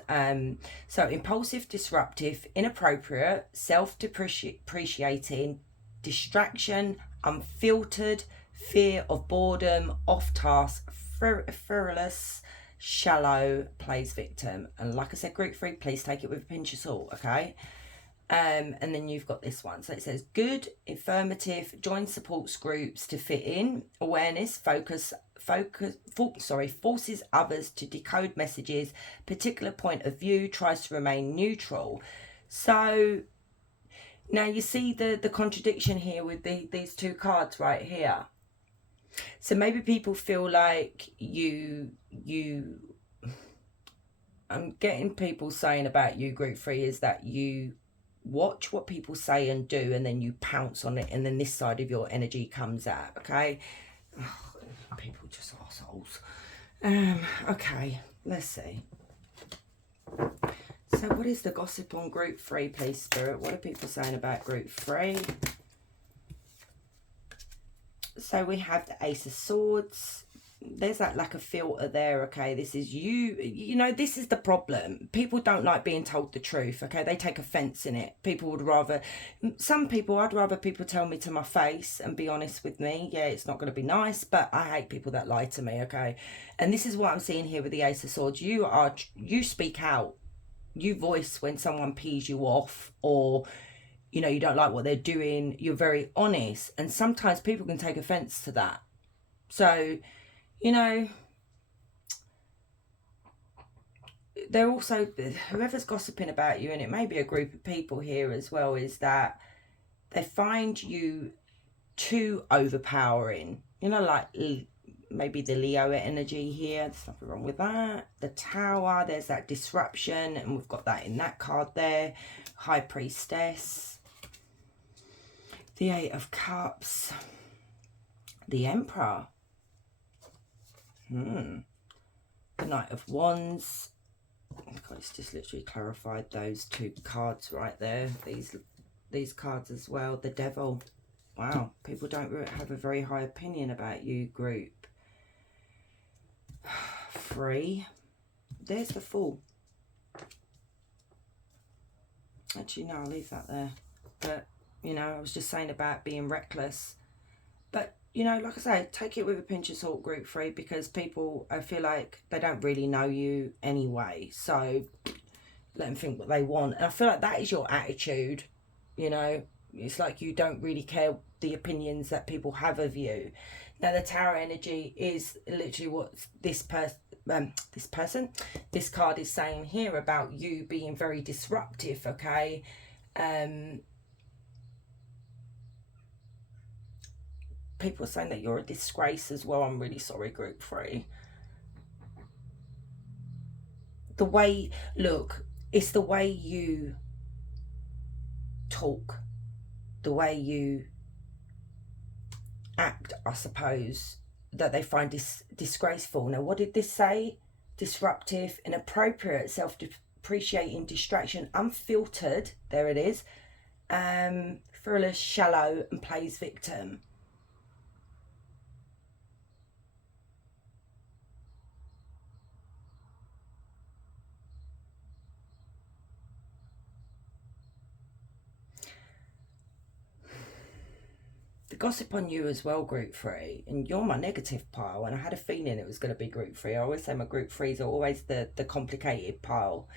So impulsive, disruptive, inappropriate, self-depreciating, distraction, unfiltered, fear of boredom, off task, frivolous, shallow, plays victim. And like I said, group 3, please take it with a pinch of salt, okay? And then you've got this one. So it says good, affirmative, join supports groups to fit in, awareness, forces others to decode messages, particular point of view, tries to remain neutral. So now you see the contradiction here with these two cards right here. So maybe people feel like I'm getting people saying about you, group 3, is that you watch what people say and do, and then you pounce on it, and then this side of your energy comes out, okay? Oh, people just assholes. Okay. Let's see. So what is the gossip on group 3, please, Spirit? What are people saying about group 3? So we have the Ace of Swords. There's that lack of filter there, okay? This is you. You know, this is the problem. People don't like being told the truth, okay? They take offense in it. People would rather... Some people, I'd rather people tell me to my face and be honest with me. Yeah, it's not going to be nice, but I hate people that lie to me, okay? And this is what I'm seeing here with the Ace of Swords. You speak out. You voice when someone pees you off, or... you know, you don't like what they're doing. You're very honest. And sometimes people can take offense to that. So, you know, they're also, whoever's gossiping about you, and it may be a group of people here as well, is that they find you too overpowering. You know, like maybe the Leo energy here. There's nothing wrong with that. The Tower, there's that disruption. And we've got that in that card there. High Priestess. The Eight of Cups. The Emperor. The Knight of Wands. God, it's just literally clarified those two cards right there. These cards as well. The Devil. Wow, people don't have a very high opinion about you, group 3. There's the Fool. Actually, no, I'll leave that there. But, you know, I was just saying about being reckless. But, you know, like I say, take it with a pinch of salt, group 3, because people, I feel like they don't really know you anyway. So let them think what they want. And I feel like that is your attitude, you know. It's like you don't really care the opinions that people have of you. Now, the Tower energy is literally what this card is saying here about you being very disruptive, okay? People are saying that you're a disgrace as well. I'm really sorry, group 3. The way, look, it's the way you talk, the way you act, I suppose, that they find disgraceful. Now, what did this say? Disruptive, inappropriate, self-depreciating, distraction, unfiltered, there it is, frivolous, shallow, and plays victim. The gossip on you as well, group 3, and you're my negative pile, and I had a feeling it was going to be group 3. I always say my group 3s are always the complicated pile.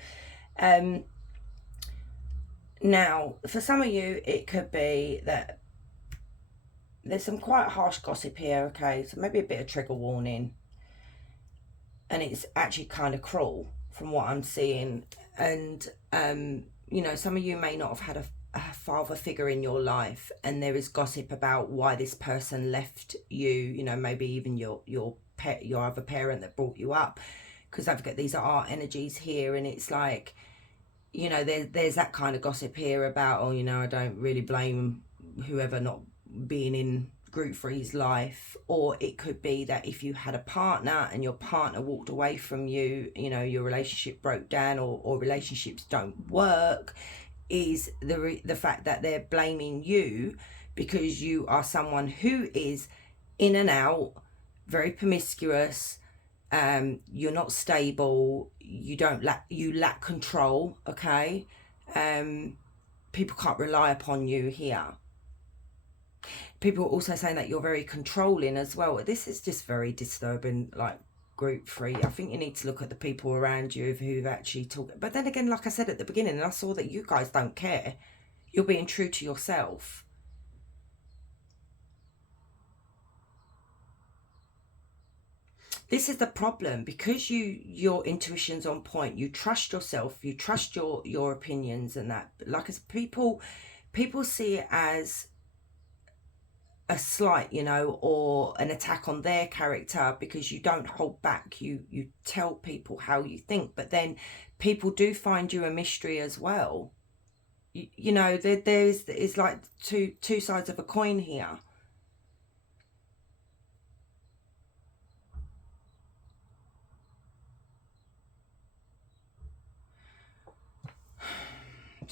Now, for some of you, it could be that there's some quite harsh gossip here, okay? So maybe a bit of trigger warning. And it's actually kind of cruel from what I'm seeing. And, you know, some of you may not have had a father figure in your life, and there is gossip about why this person left you, you know, maybe even your other parent that brought you up, because I've got these art energies here, and it's like, you know, there's that kind of gossip here about, oh, you know, I don't really blame whoever not being in group 3's life. Or it could be that if you had a partner and your partner walked away from you, you know, your relationship broke down, or relationships don't work, is the fact that they're blaming you because you are someone who is in and out, very promiscuous, you're not stable, you lack control, okay? People can't rely upon you here. People are also saying that you're very controlling as well. This is just very disturbing, like, group 3. I think you need to look at the people around you who've actually talked. But then again, like I said at the beginning, and I saw that you guys don't care. You're being true to yourself. This is the problem, because your intuition's on point. You trust yourself. You trust your opinions and that. Like, as people see it as a slight, you know, or an attack on their character, because you don't hold back. You tell people how you think, but then people do find you a mystery as well. You know, there's like two sides of a coin here.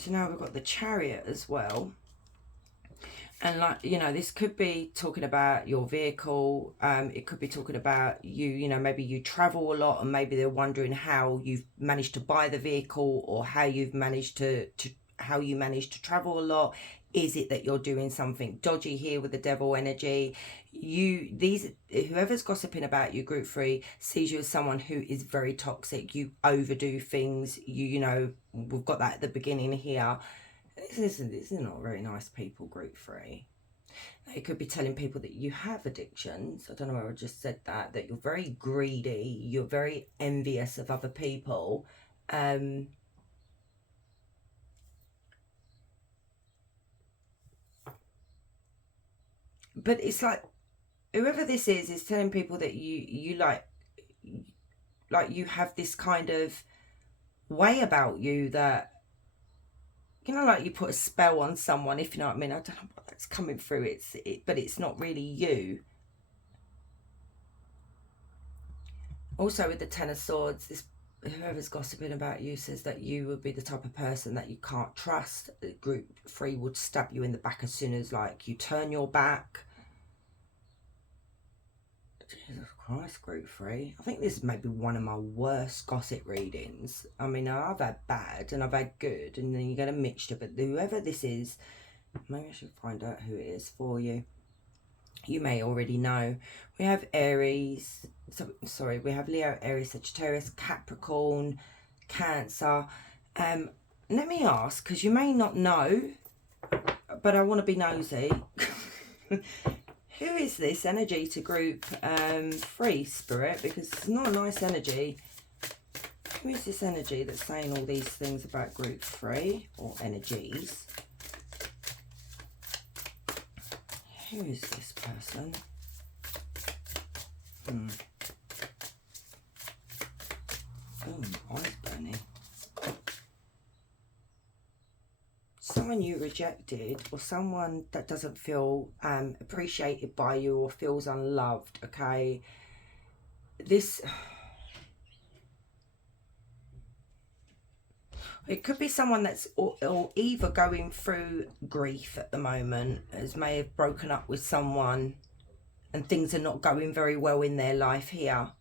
So now we've got the Chariot as well. And like, you know, this could be talking about your vehicle. It could be talking about you, you know, maybe you travel a lot and maybe they're wondering how you've managed to buy the vehicle, or how you've managed to how you manage to travel a lot. Is it that you're doing something dodgy here with the devil energy? Whoever's gossiping about you, group 3, sees you as someone who is very toxic. You overdo things. You know, we've got that at the beginning here. This is not very nice people, group 3. It could be telling people that you have addictions. I don't know where I just said that you're very greedy, you're very envious of other people. But it's like, whoever this is telling people that you like you have this kind of way about you that, you know, like you put a spell on someone, if you know what I mean. I don't know what that's coming through. But it's not really you. Also with the Ten of Swords, this whoever's gossiping about you says that you would be the type of person that you can't trust. Group 3 would stab you in the back as soon as like you turn your back. Jesus Christ, group 3. I think this is maybe one of my worst gossip readings. I mean, I've had bad and I've had good, and then you get a mixture. But whoever this is, maybe I should find out who it is for you. You may already know. We have Aries. We have Leo, Aries, Sagittarius, Capricorn, Cancer. Let me ask, because you may not know, but I want to be nosy. Who is this energy to group 3, Spirit? Because it's not a nice energy. Who is this energy that's saying all these things about group 3, or energies? Who is this person? Oh, eyes burning. Someone you rejected, or someone that doesn't feel appreciated by you, or feels unloved, okay? This... It could be someone that's or either going through grief at the moment, as may have broken up with someone and things are not going very well in their life here.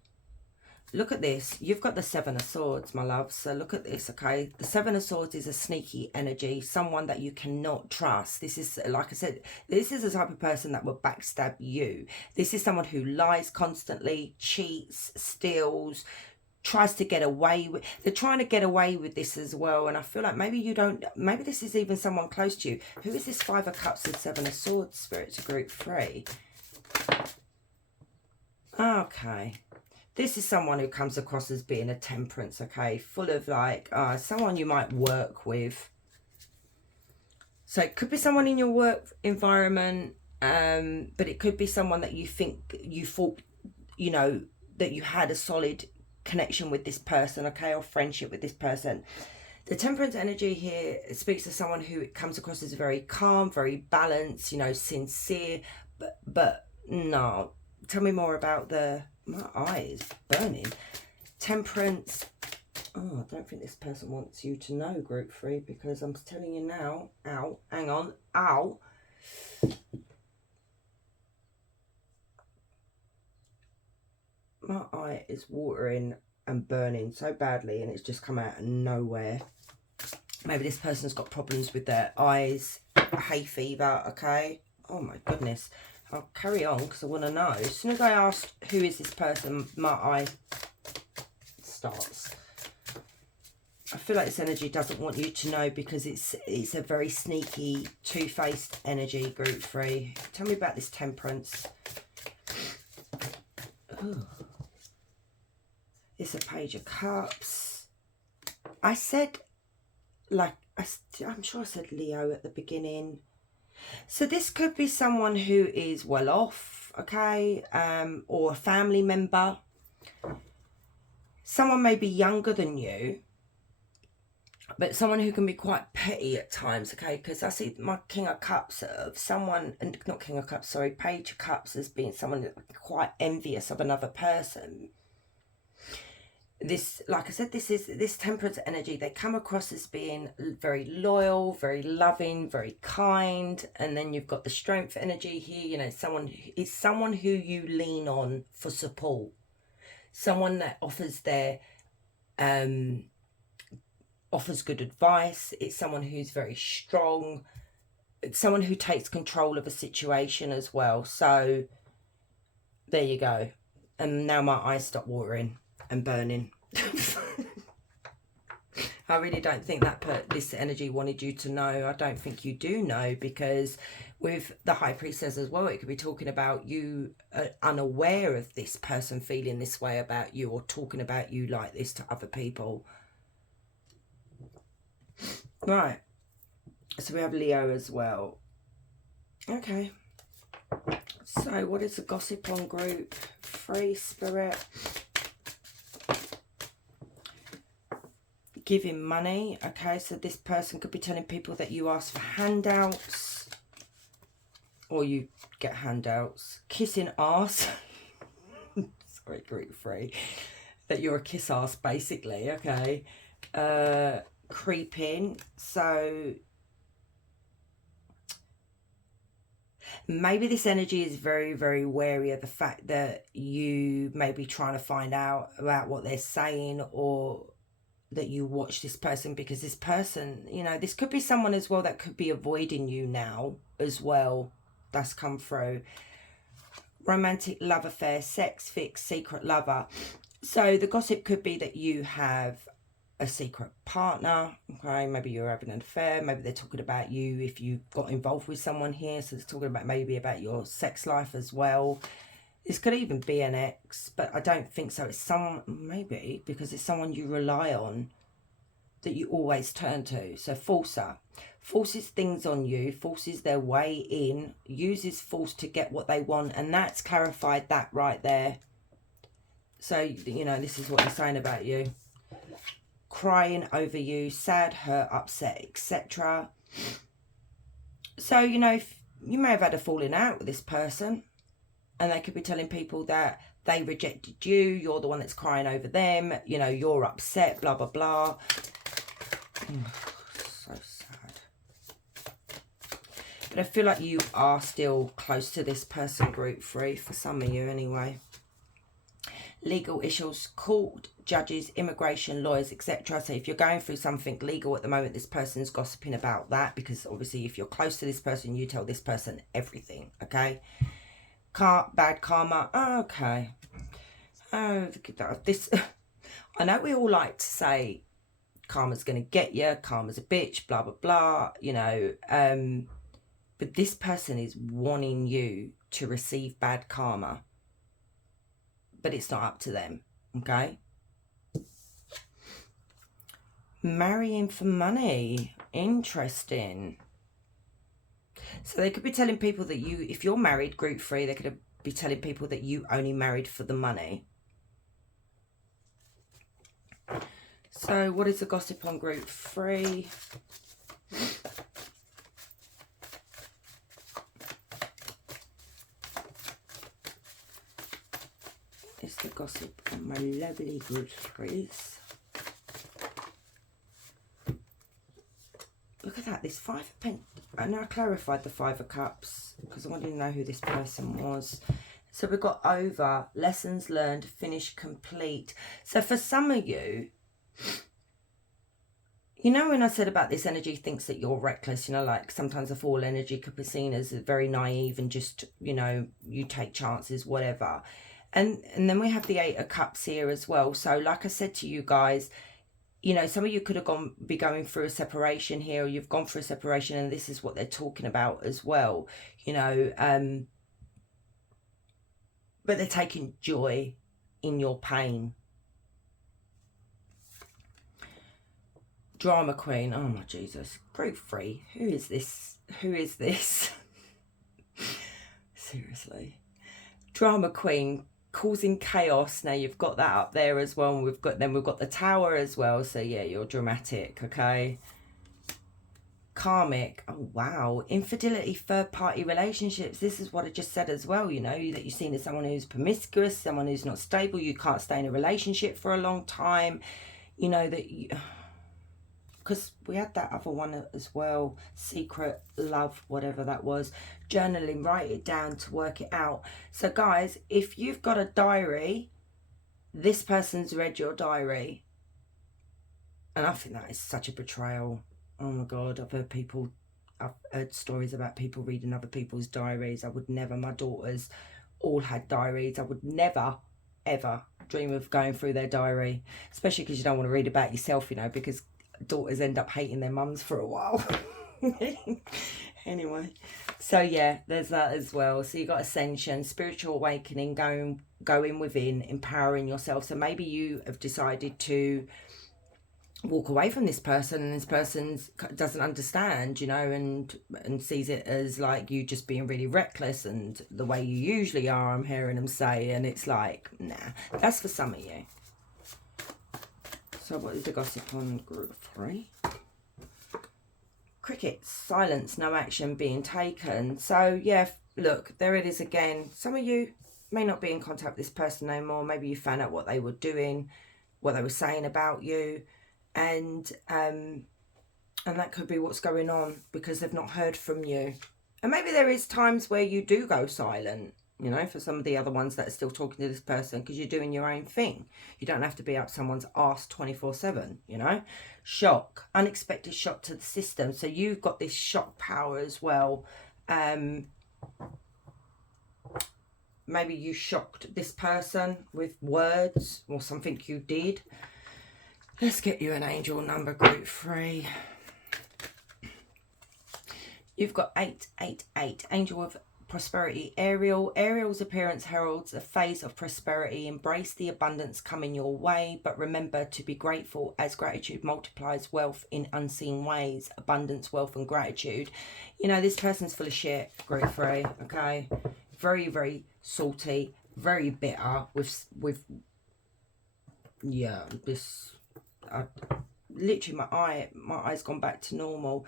Look at this. You've got the Seven of Swords, my love. So look at this, okay? The Seven of Swords is a sneaky energy, someone that you cannot trust. This is, like I said, this is the type of person that will backstab you. This is someone who lies constantly, cheats, steals, tries to get away with. They're trying to get away with this as well. And I feel like maybe you don't, maybe this is even someone close to you. Who is this 5 of Cups and 7 of Swords, Spirit, to group 3? Okay. This is someone who comes across as being a temperance, okay? Full of like, someone you might work with. So it could be someone in your work environment, but it could be someone that you think, you thought, you know, that you had a solid connection with this person, okay, or friendship with this person. The temperance energy here speaks to someone who comes across as very calm, very balanced, you know, sincere, but no. Tell me more about my eye is burning. Temperance. Oh, I don't think this person wants you to know, group 3, because I'm telling you now. Ow, hang on, ow. My eye is watering and burning so badly, and it's just come out of nowhere. Maybe this person's got problems with their eyes, hay fever, okay? Oh my goodness. I'll carry on because I want to know. As soon as I ask who is this person, my eye starts. I feel like this energy doesn't want you to know because it's a very sneaky, two-faced energy, group 3. Tell me about this temperance. Ooh. It's a Page of Cups. I said, like, I'm sure I said Leo at the beginning. So this could be someone who is well off, okay, or a family member. Someone may be younger than you, but someone who can be quite petty at times, okay, because I see my King of Cups of someone, and not King of Cups, sorry, Page of Cups as being someone quite envious of another person. this, like I said, this Temperance energy, they come across as being very loyal, very loving, very kind. And then you've got the Strength energy here. You know, someone who you lean on for support, someone that offers offers good advice. It's someone who's very strong. It's someone who takes control of a situation as well. So there you go. And now my eyes stop watering and burning. I really don't think this energy wanted you to know. I don't think you do know, because with the High Priestess as well, it could be talking about you unaware of this person feeling this way about you, or talking about you like this to other people. Right. So we have Leo as well. Okay. So what is the gossip on group 3, Spirit? Giving money. Okay, so this person could be telling people that you ask for handouts, or you get handouts. Kissing ass. Sorry, group 3. That you're a kiss ass, basically. Okay. Creeping. So maybe this energy is very, very wary of the fact that you may be trying to find out about what they're saying, or that you watch this person, because this person, you know, this could be someone as well that could be avoiding you now as well. That's come through. Romantic love affair, sex fix, secret lover. So the gossip could be that you have a secret partner. Okay, maybe you're having an affair. Maybe they're talking about you if you got involved with someone here. So they're talking about maybe about your sex life as well. This could even be an ex, but I don't think so. It's maybe because it's someone you rely on, that you always turn to. So forcer. Forces things on you, forces their way in, uses force to get what they want. And that's clarified that right there. So, you know, this is what they're saying about you. Crying over you, sad, hurt, upset, etc. So, you know, you may have had a falling out with this person, and they could be telling people that they rejected you, you're the one that's crying over them, you know, you're upset, blah, blah, blah. So sad. But I feel like you are still close to this person, group 3, for some of you anyway. Legal issues, court, judges, immigration, lawyers, etc. So if you're going through something legal at the moment, this person's gossiping about that, because obviously if you're close to this person, you tell this person everything, okay? Bad karma. Oh, okay. Oh, this. I know we all like to say karma's going to get you, karma's a bitch, blah, blah, blah, you know. But this person is wanting you to receive bad karma. But it's not up to them, okay? Marrying for money. Interesting. So they could be telling people that you, if you're married, group 3, they could be telling people that you only married for the money. So what is the gossip on group 3? Is the gossip on my lovely group 3s? Look at that, this 5 of Pentacles. I know I clarified the 5 of Cups because I wanted to know who this person was. So we've got over, lessons learned, finish, complete. So for some of you, you know, when I said about this energy thinks that you're reckless, you know, like sometimes the Fool energy could be seen as very naive and just, you know, you take chances, whatever. And then we have the 8 of Cups here as well. So like I said to you guys, you know, some of you could have be going through a separation here, or you've gone through a separation, and this is what they're talking about as well, you know. But they're taking joy in your pain. Drama Queen. Oh, my Jesus. Group 3. Who is this? Who is this? Seriously. Drama Queen. Causing chaos. Now you've got that up there as well, and we've got the Tower as well. So yeah, you're dramatic, okay? Karmic. Oh, wow. Infidelity, third-party relationships. This is what I just said as well, you know, that you're seen as someone who's promiscuous, someone who's not stable, you can't stay in a relationship for a long time, you know, that you... Because we had that other one as well, secret love, whatever that was. Journaling, write it down to work it out. So guys, if you've got a diary, this person's read your diary. And I think that is such a betrayal. Oh my God, I've heard stories about people reading other people's diaries. I would never, my daughters all had diaries. I would never, ever dream of going through their diary, especially because you don't want to read about yourself, you know, because daughters end up hating their mums for a while. Anyway, so yeah, there's that as well. So you got ascension, spiritual awakening, going within, empowering yourself. So maybe you have decided to walk away from this person, and this person doesn't understand, you know, and sees it as like you just being really reckless and the way you usually are, I'm hearing them say, and it's like, nah, that's for some of you. So what is the gossip on group 3? Crickets, silence, no action being taken. So yeah, look, there it is again. Some of you may not be in contact with this person no more. Maybe you found out what they were doing, what they were saying about you, and that could be what's going on because they've not heard from you. And maybe there is times where you do go silent, you know, for some of the other ones that are still talking to this person, because you're doing your own thing. You don't have to be up someone's arse 24/7, you know. Shock, unexpected shock to the system. So you've got this shock power as well. Maybe you shocked this person with words or something you did. Let's get you an angel number, group 3. You've got 888, angel of prosperity, Ariel. Ariel's appearance heralds a phase of prosperity. Embrace the abundance coming your way, but remember to be grateful, as gratitude multiplies wealth in unseen ways. Abundance, wealth and gratitude. You know, this person's full of shit, group 3, okay? Very, very salty, very bitter with yeah, this... literally my eyes gone back to normal.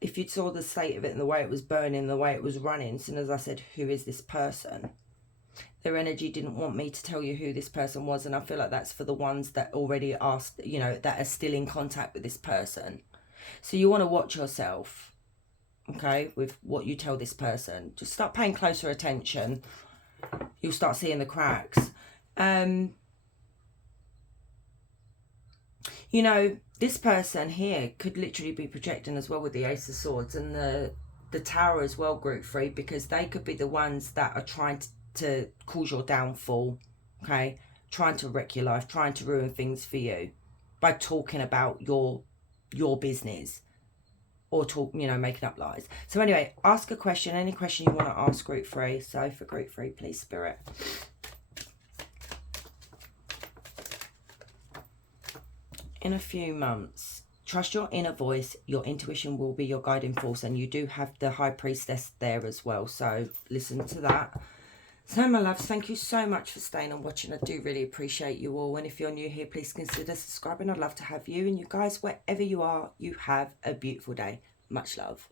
If you saw the state of it and the way it was burning, the way it was running, as soon as I said, who is this person? Their energy didn't want me to tell you who this person was, and I feel like that's for the ones that already asked, you know, that are still in contact with this person. So you want to watch yourself, okay, with what you tell this person. Just start paying closer attention. You'll start seeing the cracks. You know, this person here could literally be projecting as well with the Ace of Swords and the Tower as well, group 3, because they could be the ones that are trying to cause your downfall, okay? Trying to wreck your life, trying to ruin things for you by talking about your business or you know, making up lies. So anyway, ask a question, any question you want to ask, group 3. So for group 3, please, Spirit. In a few months, trust your inner voice. Your intuition will be your guiding force, and you do have the High Priestess there as well, so listen to that. So my loves, thank you so much for staying and watching. I do really appreciate you all, and if you're new here, please consider subscribing. I'd love to have you, and you guys, wherever you are, you have a beautiful day. Much love.